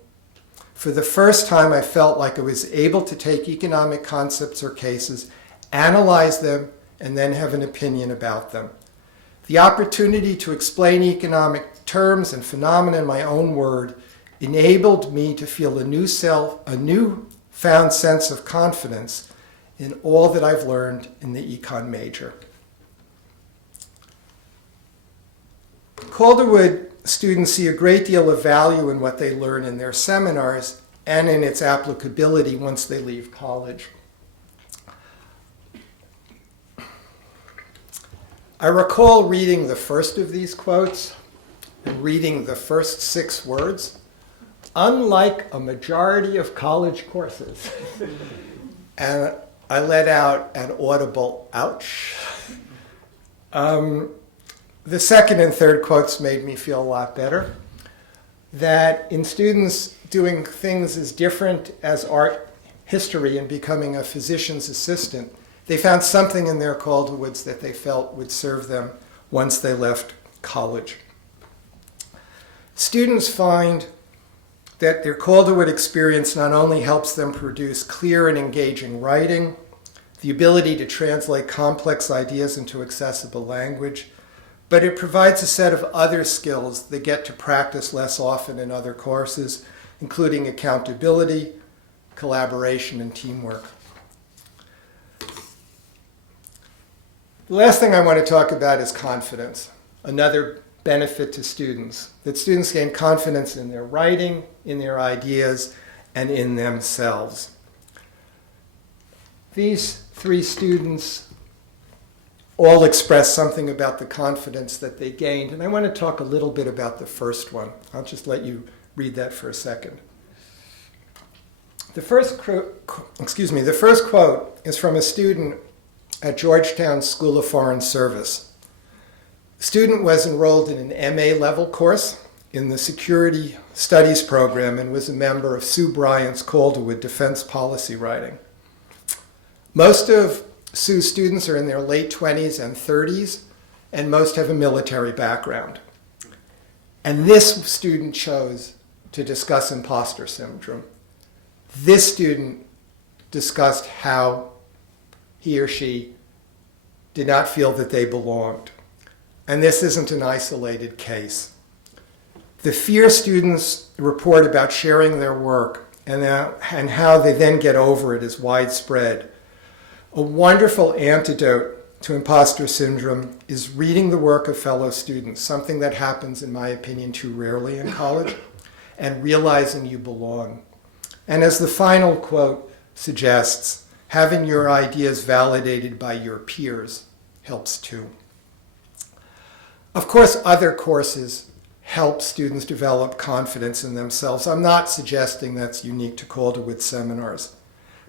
For the first time, I felt like I was able to take economic concepts or cases, analyze them, and then have an opinion about them. The opportunity to explain economic terms and phenomena in my own word enabled me to feel a newfound sense of confidence in all that I've learned in the econ major. Calderwood students see a great deal of value in what they learn in their seminars and in its applicability once they leave college. I recall reading the first of these quotes and reading the first 6 words, unlike a majority of college courses. And I let out an audible ouch. The second and third quotes made me feel a lot better. That in students doing things as different as art history and becoming a physician's assistant, they found something in their Calderwoods that they felt would serve them once they left college. Students find that their Calderwood experience not only helps them produce clear and engaging writing, the ability to translate complex ideas into accessible language, but it provides a set of other skills they get to practice less often in other courses, including accountability, collaboration, and teamwork. The last thing I want to talk about is confidence, another benefit to students, that students gain confidence in their writing, in their ideas, and in themselves. These 3 students all express something about the confidence that they gained, and I want to talk a little bit about the first one. I'll just let you read that for a second. The first quote is from a student at Georgetown School of Foreign Service. The student was enrolled in an MA level course in the Security Studies program and was a member of Sue Bryant's Calderwood Defense Policy Writing. Most of Sue's students are in their late 20s and 30s, and most have a military background. And this student chose to discuss imposter syndrome. This student discussed how he or she did not feel that they belonged. And this isn't an isolated case. The fear students report about sharing their work and how they then get over it is widespread. A wonderful antidote to imposter syndrome is reading the work of fellow students, something that happens, in my opinion, too rarely in college, and realizing you belong. And as the final quote suggests, having your ideas validated by your peers helps too. Of course, other courses help students develop confidence in themselves. I'm not suggesting that's unique to Calderwood Seminars.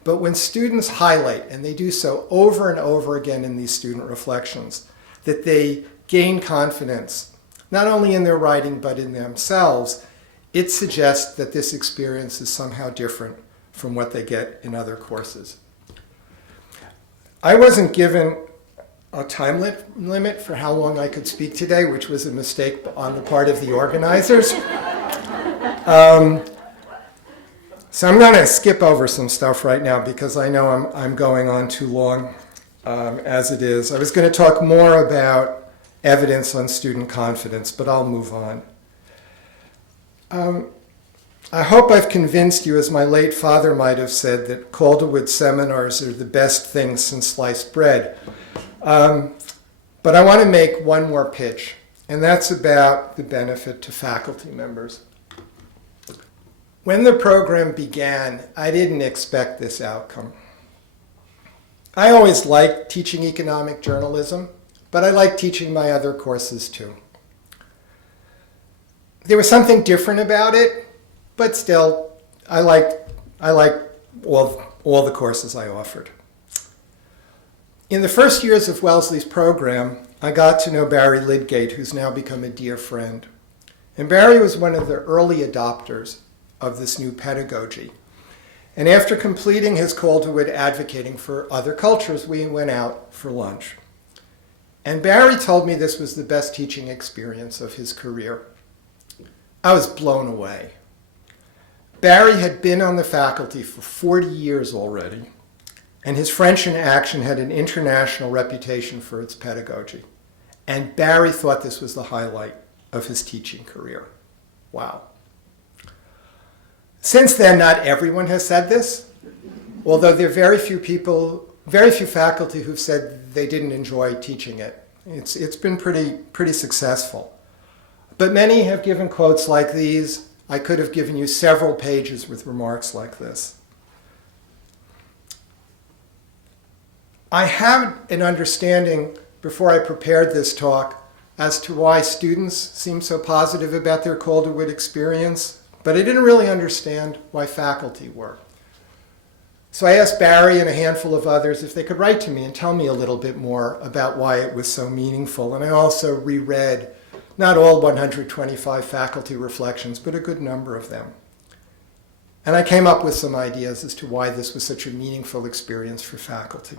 But when students highlight, and they do so over and over again in these student reflections, that they gain confidence, not only in their writing but in themselves, it suggests that this experience is somehow different from what they get in other courses. I wasn't given a time limit for how long I could speak today, which was a mistake on the part of the organizers. So I'm going to skip over some stuff right now because I know I'm going on too long as it is. I was going to talk more about evidence on student confidence, but I'll move on. I hope I've convinced you, as my late father might have said, that Calderwood Seminars are the best thing since sliced bread. But I want to make one more pitch, and that's about the benefit to faculty members. When the program began, I didn't expect this outcome. I always liked teaching economic journalism, but I liked teaching my other courses too. There was something different about it, but still, I liked all the courses I offered. In the first years of Wellesley's program, I got to know Barry Lydgate, who's now become a dear friend. And Barry was one of the early adopters of this new pedagogy. And after completing his Calderwood advocating for other cultures, we went out for lunch. And Barry told me this was the best teaching experience of his career. I was blown away. Barry had been on the faculty for 40 years already, and his French in Action had an international reputation for its pedagogy. And Barry thought this was the highlight of his teaching career. Wow. Since then, not everyone has said this, although there are very few faculty who've said they didn't enjoy teaching it. It's been pretty successful. But many have given quotes like these. I could have given you several pages with remarks like this. I had an understanding before I prepared this talk as to why students seem so positive about their Calderwood experience, but I didn't really understand why faculty were. So I asked Barry and a handful of others if they could write to me and tell me a little bit more about why it was so meaningful. And I also reread not all 125 faculty reflections, but a good number of them. And I came up with some ideas as to why this was such a meaningful experience for faculty.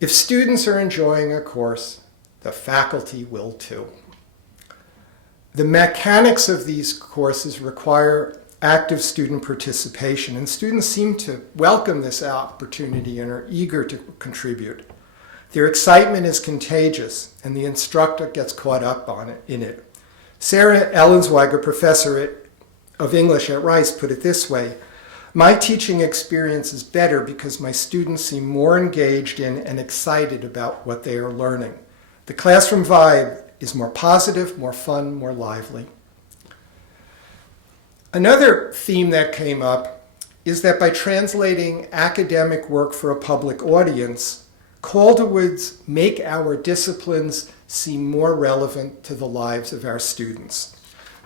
If students are enjoying a course, the faculty will too. The mechanics of these courses require active student participation, and students seem to welcome this opportunity and are eager to contribute. Their excitement is contagious, and the instructor gets caught up in it. Sarah Ellensweiger, professor of English at Rice, put it this way: "My teaching experience is better because my students seem more engaged in and excited about what they are learning. The classroom vibe is more positive, more fun, more lively." Another theme that came up is that by translating academic work for a public audience, Calderwoods make our disciplines seem more relevant to the lives of our students.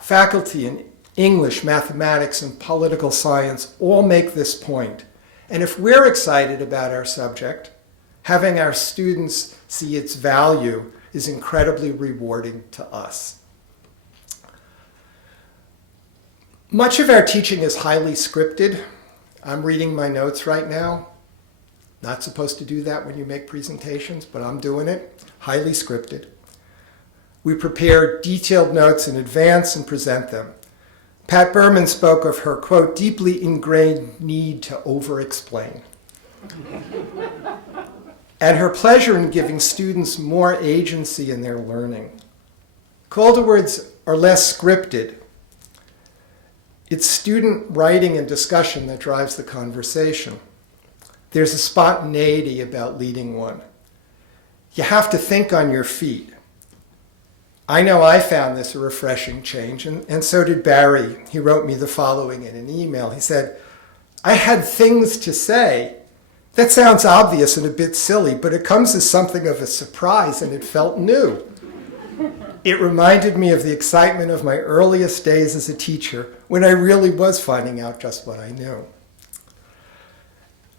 Faculty in English, mathematics, and political science all make this point. And if we're excited about our subject, having our students see its value is incredibly rewarding to us. Much of our teaching is highly scripted. I'm reading my notes right now. Not supposed to do that when you make presentations, but I'm doing it. Highly scripted. We prepare detailed notes in advance and present them. Pat Berman spoke of her, quote, deeply ingrained need to over-explain. And her pleasure in giving students more agency in their learning. Calderwoods are less scripted. It's student writing and discussion that drives the conversation. There's a spontaneity about leading one. You have to think on your feet. I know I found this a refreshing change, and so did Barry. He wrote me the following in an email. He said, "I had things to say. That sounds obvious and a bit silly, but it comes as something of a surprise, and it felt new. It reminded me of the excitement of my earliest days as a teacher, when I really was finding out just what I knew."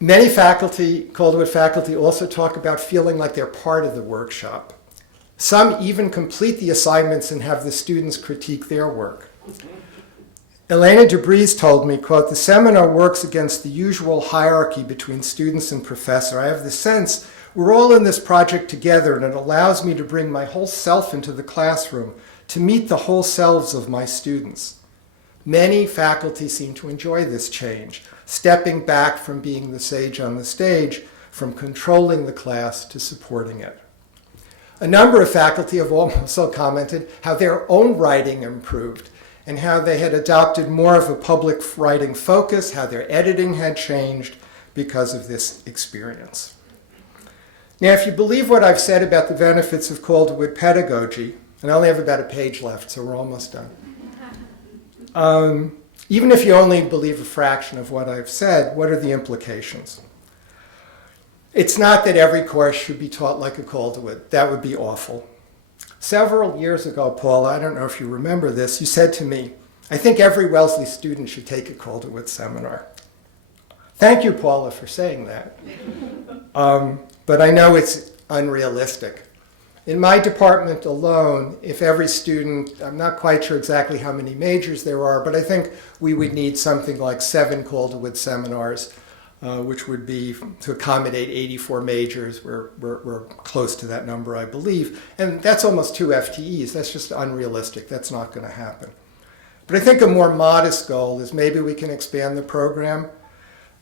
Many faculty, Calderwood faculty, also talk about feeling like they're part of the workshop. Some even complete the assignments and have the students critique their work. Elena DeBreeze told me, quote, "The seminar works against the usual hierarchy between students and professor. I have the sense we're all in this project together, and it allows me to bring my whole self into the classroom, to meet the whole selves of my students." Many faculty seem to enjoy this change, stepping back from being the sage on the stage, from controlling the class to supporting it. A number of faculty have also commented how their own writing improved and how they had adopted more of a public writing focus, how their editing had changed because of this experience. Now, if you believe what I've said about the benefits of Calderwood pedagogy, and I only have about a page left, so we're almost done. Even if you only believe a fraction of what I've said, what are the implications? It's not that every course should be taught like a Calderwood. That would be awful. Several years ago, Paul, I don't know if you remember this, you said to me, "I think every Wellesley student should take a Calderwood seminar." Thank you, Paula, for saying that. But I know it's unrealistic. In my department alone, if every student, I'm not quite sure exactly how many majors there are, but I think we would need something like 7 Calderwood seminars, which would be to accommodate 84 majors. We're close to that number, I believe. And that's almost 2 FTEs. That's just unrealistic. That's not going to happen. But I think a more modest goal is maybe we can expand the program.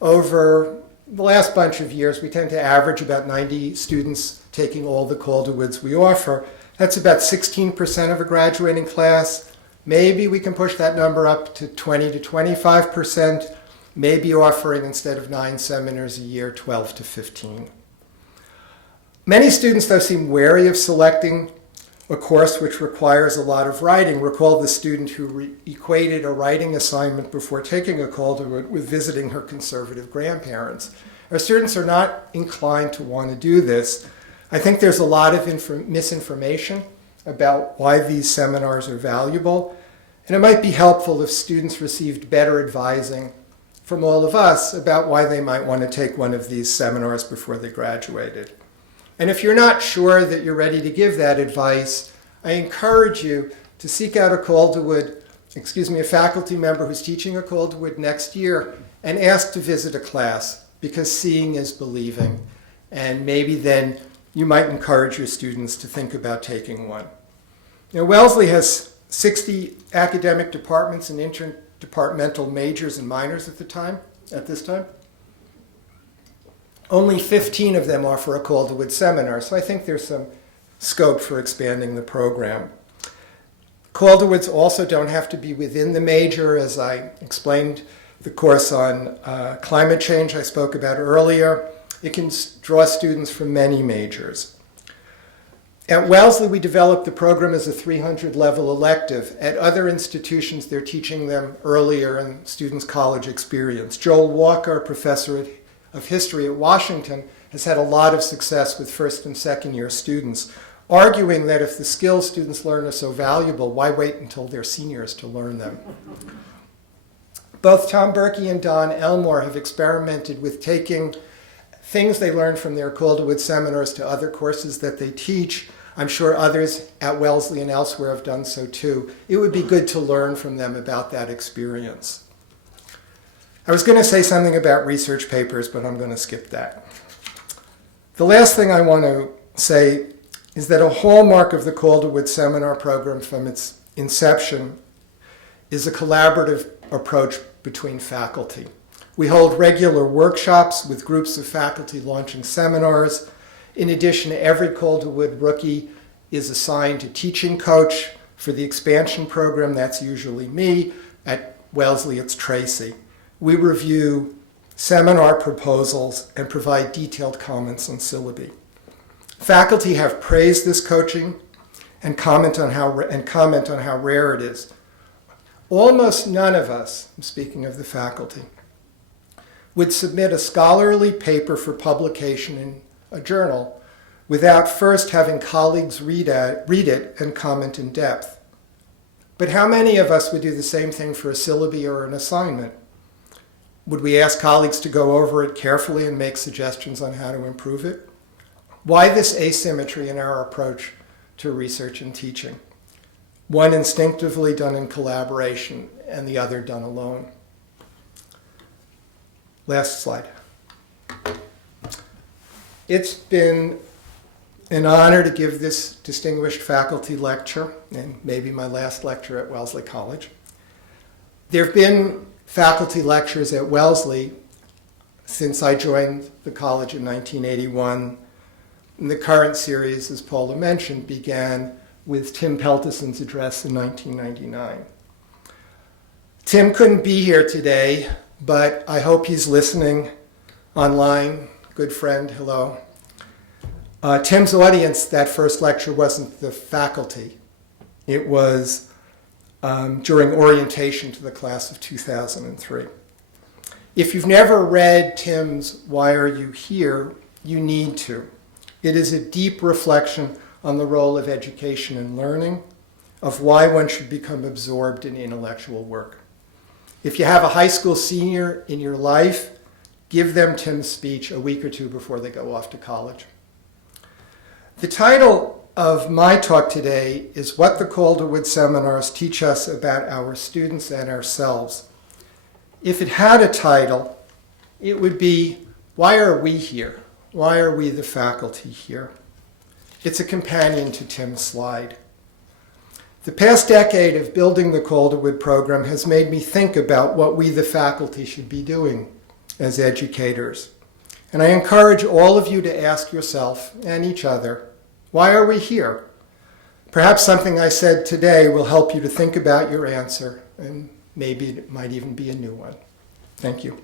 Over the last bunch of years, we tend to average about 90 students taking all the Calderwoods we offer. That's about 16% of a graduating class. Maybe we can push that number up to 20 to 25%, maybe offering, instead of 9 seminars a year, 12 to 15. Many students, though, seem wary of selecting a course which requires a lot of writing. Recall the student who equated a writing assignment before taking a Calderwood with visiting her conservative grandparents. Our students are not inclined to want to do this. I think there's a lot of misinformation about why these seminars are valuable, and it might be helpful if students received better advising from all of us about why they might want to take one of these seminars before they graduated. And if you're not sure that you're ready to give that advice, I encourage you to seek out a faculty member who's teaching a Calderwood next year and ask to visit a class, because seeing is believing. And maybe then you might encourage your students to think about taking one. Now, Wellesley has 60 academic departments and interdepartmental majors and minors at this time. Only 15 of them offer a Calderwood seminar, so I think there's some scope for expanding the program. Calderwoods also don't have to be within the major, as I explained the course on climate change I spoke about earlier. It can draw students from many majors. At Wellesley, we developed the program as a 300-level elective. At other institutions, they're teaching them earlier in students' college experience. Joel Walker, a professor of history at Washington, has had a lot of success with first and second year students, arguing that if the skills students learn are so valuable, why wait until they're seniors to learn them? Both Tom Berkey and Don Elmore have experimented with taking things they learned from their Calderwood seminars to other courses that they teach. I'm sure others at Wellesley and elsewhere have done so too. It would be good to learn from them about that experience. I was going to say something about research papers, but I'm going to skip that. The last thing I want to say is that a hallmark of the Calderwood seminar program from its inception is a collaborative approach between faculty. We hold regular workshops with groups of faculty launching seminars. In addition, every Calderwood rookie is assigned a teaching coach. For the expansion program, that's usually me. At Wellesley, it's Tracy. We review seminar proposals and provide detailed comments on syllabi. Faculty have praised this coaching and comment on how rare it is. Almost none of us, I'm speaking of the faculty, would submit a scholarly paper for publication in a journal without first having colleagues read it and comment in depth. But how many of us would do the same thing for a syllabi or an assignment? Would we ask colleagues to go over it carefully and make suggestions on how to improve it? Why this asymmetry in our approach to research and teaching? One instinctively done in collaboration and the other done alone. Last slide. It's been an honor to give this distinguished faculty lecture, and maybe my last lecture at Wellesley College. There have been faculty lectures at Wellesley since I joined the college in 1981. And the current series, as Paula mentioned, began with Tim Peltison's address in 1999. Tim couldn't be here today, but I hope he's listening online. Good friend, hello. Tim's audience, that first lecture, wasn't the faculty. It was during orientation to the class of 2003. If you've never read Tim's Why Are You Here, you need to. It is a deep reflection on the role of education and learning, of why one should become absorbed in intellectual work. If you have a high school senior in your life, give them Tim's speech a week or two before they go off to college. The title of my talk today is What the Calderwood Seminars Teach Us About Our Students and Ourselves. If it had a title, it would be, Why Are We Here? Why are we the faculty here? It's a companion to Tim's slide. The past decade of building the Calderwood program has made me think about what we, the faculty, should be doing as educators. And I encourage all of you to ask yourself and each other, why are we here? Perhaps something I said today will help you to think about your answer, and maybe it might even be a new one. Thank you.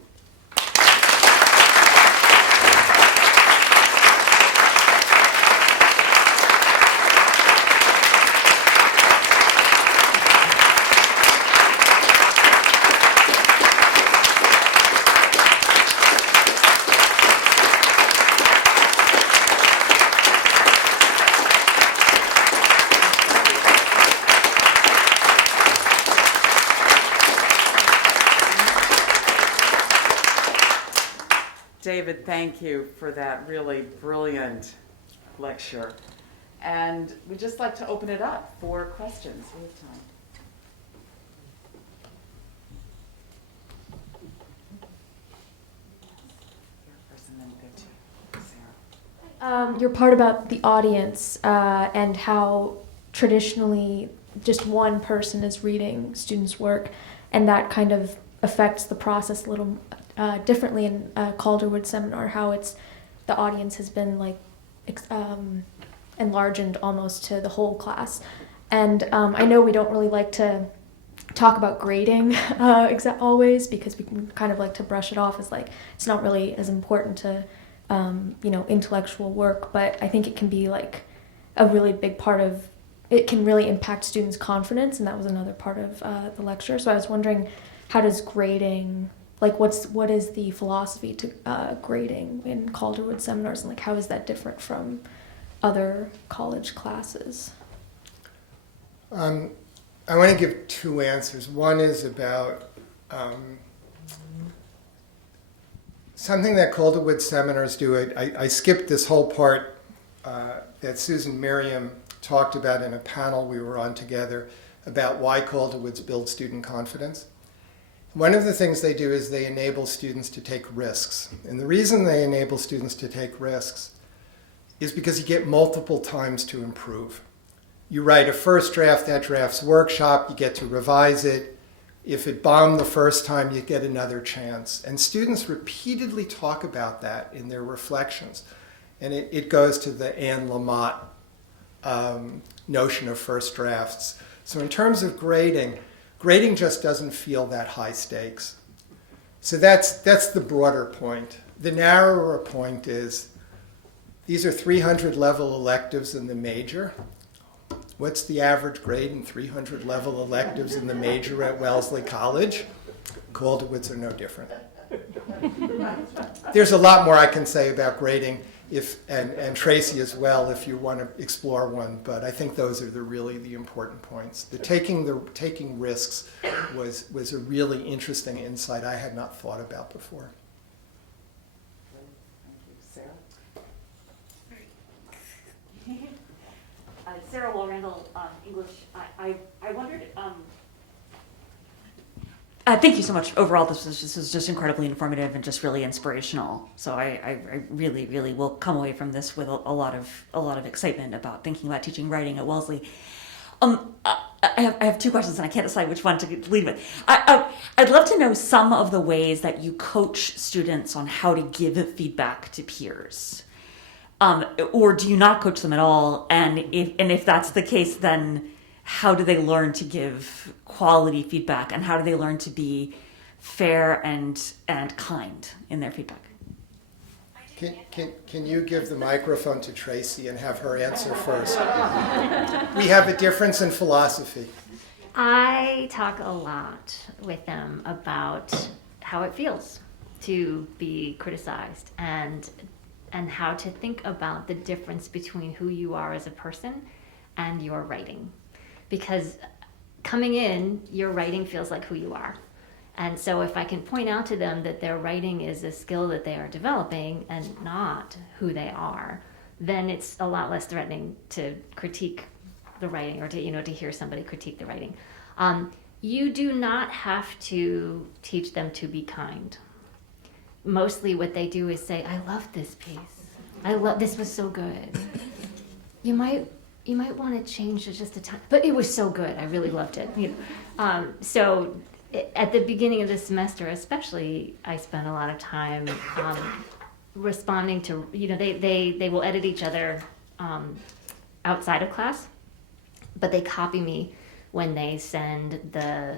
David, thank you for that really brilliant lecture. And we'd just like to open it up for questions. We have time. First and then go to Sarah. Your part about the audience and how traditionally just one person is reading students' work, and that kind of affects the process a little differently in Calderwood Seminar, how the audience has been like enlarged almost to the whole class. And I know we don't really like to talk about grading always, because we can kind of like to brush it off as like it's not really as important to intellectual work, but I think it can be like a really big part of it, can really impact students' confidence, and that was another part of the lecture. So I was wondering, how does grading, like what is the philosophy to grading in Calderwood Seminars, and like how is that different from other college classes? I want to give two answers. One is about something that Calderwood Seminars do. I skipped this whole part that Susan Miriam talked about in a panel we were on together about why Calderwoods build student confidence. One of the things they do is they enable students to take risks. And the reason they enable students to take risks is because you get multiple times to improve. You write a first draft, that draft's workshop, you get to revise it. If it bombed the first time, you get another chance. And students repeatedly talk about that in their reflections. And it goes to the Anne Lamott notion of first drafts. So in terms of grading just doesn't feel that high stakes. So that's the broader point. The narrower point is these are 300 level electives in the major. What's the average grade in 300 level electives in the major at Wellesley College? Calderwoods are no different. There's a lot more I can say about grading, and Tracy as well, if you want to explore one, but I think those are really the important points. The taking risks was a really interesting insight I had not thought about before. Thank you. Sarah? Sarah Wall-Randall, English. I wondered. Thank you so much. Overall, this was just incredibly informative and just really inspirational. So I really, really will come away from this with a lot of excitement about thinking about teaching writing at Wellesley. I have two questions and I can't decide which one to lead with. I'd love to know some of the ways that you coach students on how to give feedback to peers. Or do you not coach them at all? And if that's the case, then how do they learn to give quality feedback, and how do they learn to be fair and kind in their feedback? Can you give the microphone to Tracy and have her answer first? We have a difference in philosophy. I talk a lot with them about how it feels to be criticized and how to think about the difference between who you are as a person and your writing. Because coming in, your writing feels like who you are. And so if I can point out to them that their writing is a skill that they are developing and not who they are, then it's a lot less threatening to critique the writing, or to hear somebody critique the writing. You do not have to teach them to be kind. Mostly what they do is say, I love this piece. This was so good. You might you might want to change it just a tiny, but it was so good. I really loved it. So at the beginning of the semester, especially, I spent a lot of time responding to, they will edit each other outside of class, but they copy me when they send the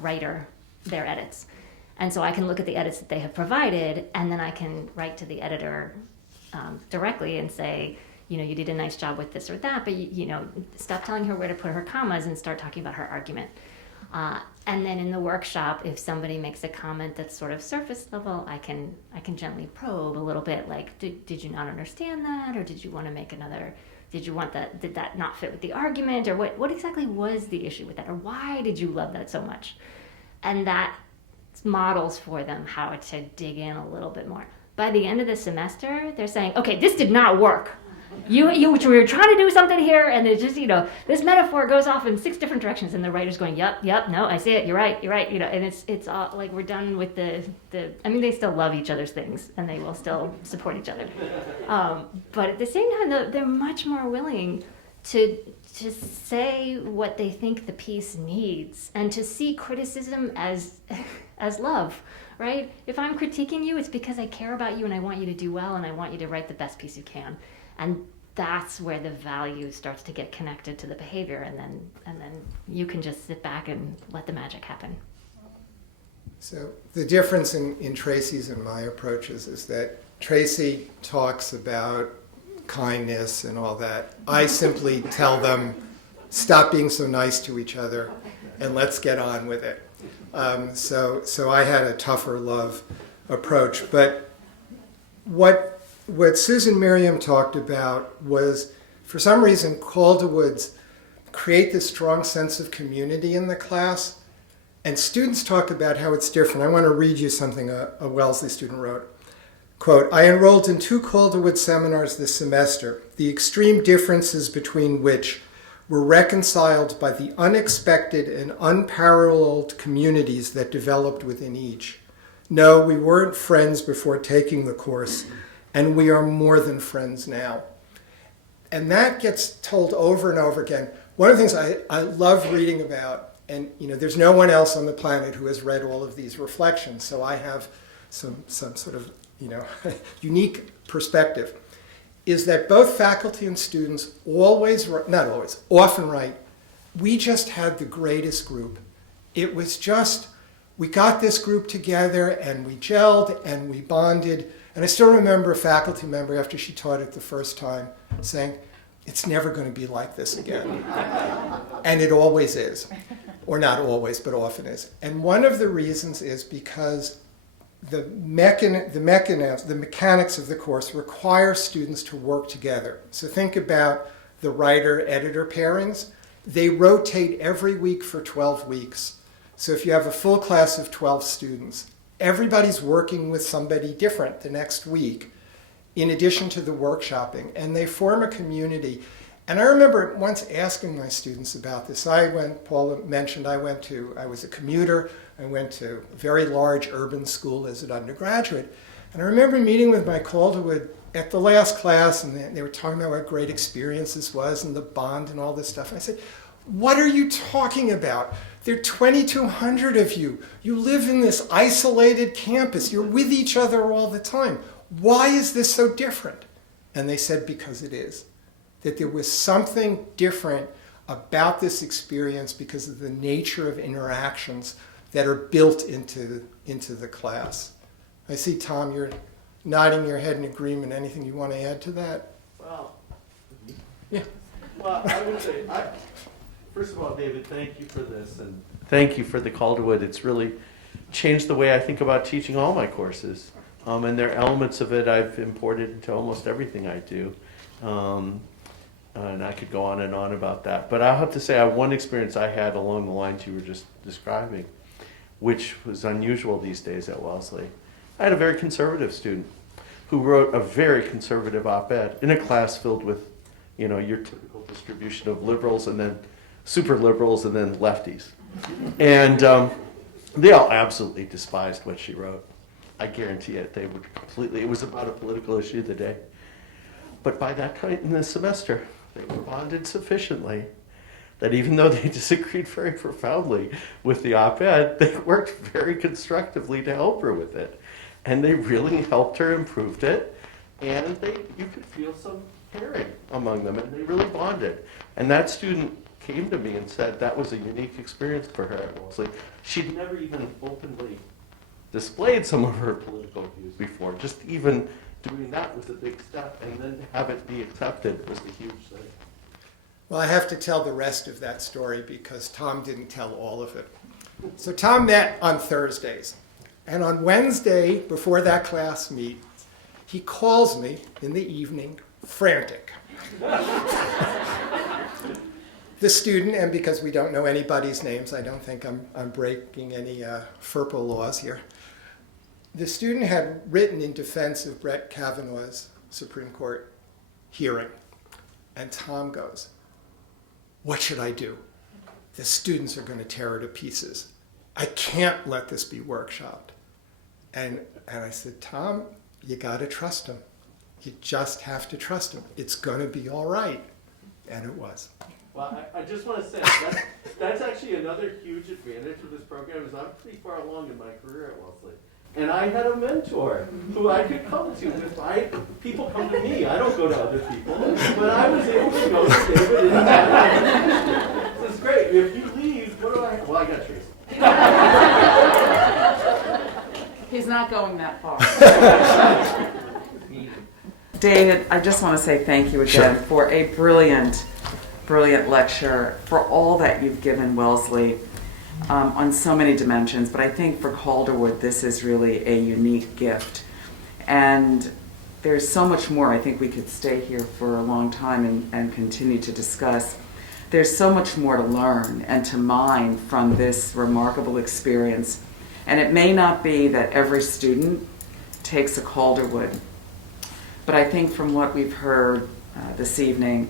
writer their edits. And so I can look at the edits that they have provided, and then I can write to the editor directly and say, you did a nice job with this or that, but stop telling her where to put her commas and start talking about her argument. And then in the workshop, if somebody makes a comment that's sort of surface level, I can gently probe a little bit, like, did you not understand that, or did you want to make another? Did that not fit with the argument, or what exactly was the issue with that, or why did you love that so much? And that models for them how to dig in a little bit more. By the end of the semester, they're saying, okay, this did not work. We were trying to do something here, and it's just, this metaphor goes off in 6 different directions, and the writer's going, yep, no, I see it, you're right, and it's all, like, we're done with they still love each other's things, and they will still support each other. But at the same time, they're much more willing to say what they think the piece needs, and to see criticism as love, right? If I'm critiquing you, it's because I care about you, and I want you to do well, and I want you to write the best piece you can. And that's where the value starts to get connected to the behavior, and then you can just sit back and let the magic happen. So the difference in Tracy's and my approaches is that Tracy talks about kindness and all that. I simply tell them, stop being so nice to each other and let's get on with it. So I had a tougher love approach. But what Susan Miriam talked about was, for some reason, Calderwoods create this strong sense of community in the class. And students talk about how it's different. I want to read you something a Wellesley student wrote. Quote, I enrolled in 2 Calderwood seminars this semester, the extreme differences between which were reconciled by the unexpected and unparalleled communities that developed within each. No, we weren't friends before taking the course, and we are more than friends now. And that gets told over and over again. One of the things I love reading about, and there's no one else on the planet who has read all of these reflections, so I have some sort of unique perspective, is that both faculty and students often write, we just had the greatest group. It was just, we got this group together and we gelled and we bonded. And I still remember a faculty member, after she taught it the first time, saying, it's never going to be like this again. And it always is. Or not always, but often is. And one of the reasons is because the mechanics of the course require students to work together. So think about the writer-editor pairings. They rotate every week for 12 weeks. So if you have a full class of 12 students, everybody's working with somebody different the next week, in addition to the workshopping, and they form a community. And I remember once asking my students about this. Paula mentioned, I was a commuter. I went to a very large urban school as an undergraduate. And I remember meeting with my Calderwood at the last class, and they were talking about what great experience this was and the bond and all this stuff. And I said, what are you talking about? There are 2,200 of you. You live in this isolated campus. You're with each other all the time. Why is this so different? And they said, because it is. That there was something different about this experience because of the nature of interactions that are built into the class. I see, Tom, you're nodding your head in agreement. Anything you want to add to that? Well, yeah. Well, I would say, first of all, David, thank you for this, and thank you for the Calderwood. It's really changed the way I think about teaching all my courses. And there are elements of it I've imported into almost everything I do. And I could go on and on about that. But I'll have to say, one experience I had along the lines you were just describing, which was unusual these days at Wellesley. I had a very conservative student who wrote a very conservative op-ed in a class filled with, your typical distribution of liberals and then super liberals and then lefties. And they all absolutely despised what she wrote. I guarantee it. It was about a political issue of the day. But by that point in the semester, they were bonded sufficiently that even though they disagreed very profoundly with the op-ed, they worked very constructively to help her with it. And they really helped her, improved it, and you could feel some caring among them, and they really bonded. And that student came to me and said that was a unique experience for her at Wellesley. She'd never even openly displayed some of her political views before. Just even doing that was a big step, and then to have it be accepted was a huge thing. Well, I have to tell the rest of that story because Tom didn't tell all of it. So Tom met on Thursdays. And on Wednesday, before that class meets, he calls me in the evening, frantic. The student, and because we don't know anybody's names, I don't think I'm breaking any FERPA laws here. The student had written in defense of Brett Kavanaugh's Supreme Court hearing. And Tom goes, "What should I do? The students are going to tear it to pieces. I can't let this be workshopped." And I said, "Tom, you got to trust him. You just have to trust him. It's going to be all right." And it was. Well, I just want to say that's actually another huge advantage of this program is I'm pretty far along in my career at Wellesley. And I had a mentor who I could come to. People come to me. I don't go to other people. But I was able to go to David and this is great. If you leave, what do I have? Well, I got Tracy. He's not going that far. David, I just want to say thank you again for a brilliant lecture, for all that you've given Wellesley on so many dimensions. But I think for Calderwood, this is really a unique gift. And there's so much more. I think we could stay here for a long time and continue to discuss. There's so much more to learn and to mine from this remarkable experience. And it may not be that every student takes a Calderwood, but I think from what we've heard this evening,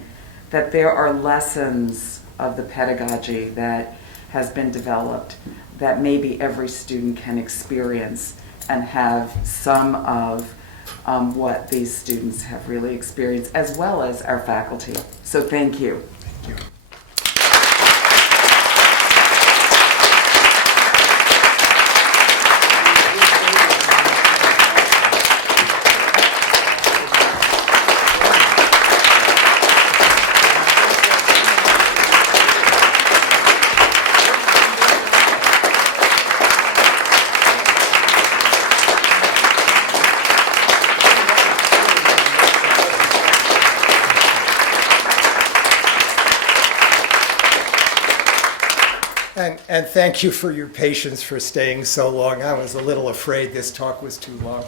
that there are lessons of the pedagogy that has been developed that maybe every student can experience and have some of what these students have really experienced, as well as our faculty. So thank you. Thank you. And thank you for your patience for staying so long. I was a little afraid this talk was too long.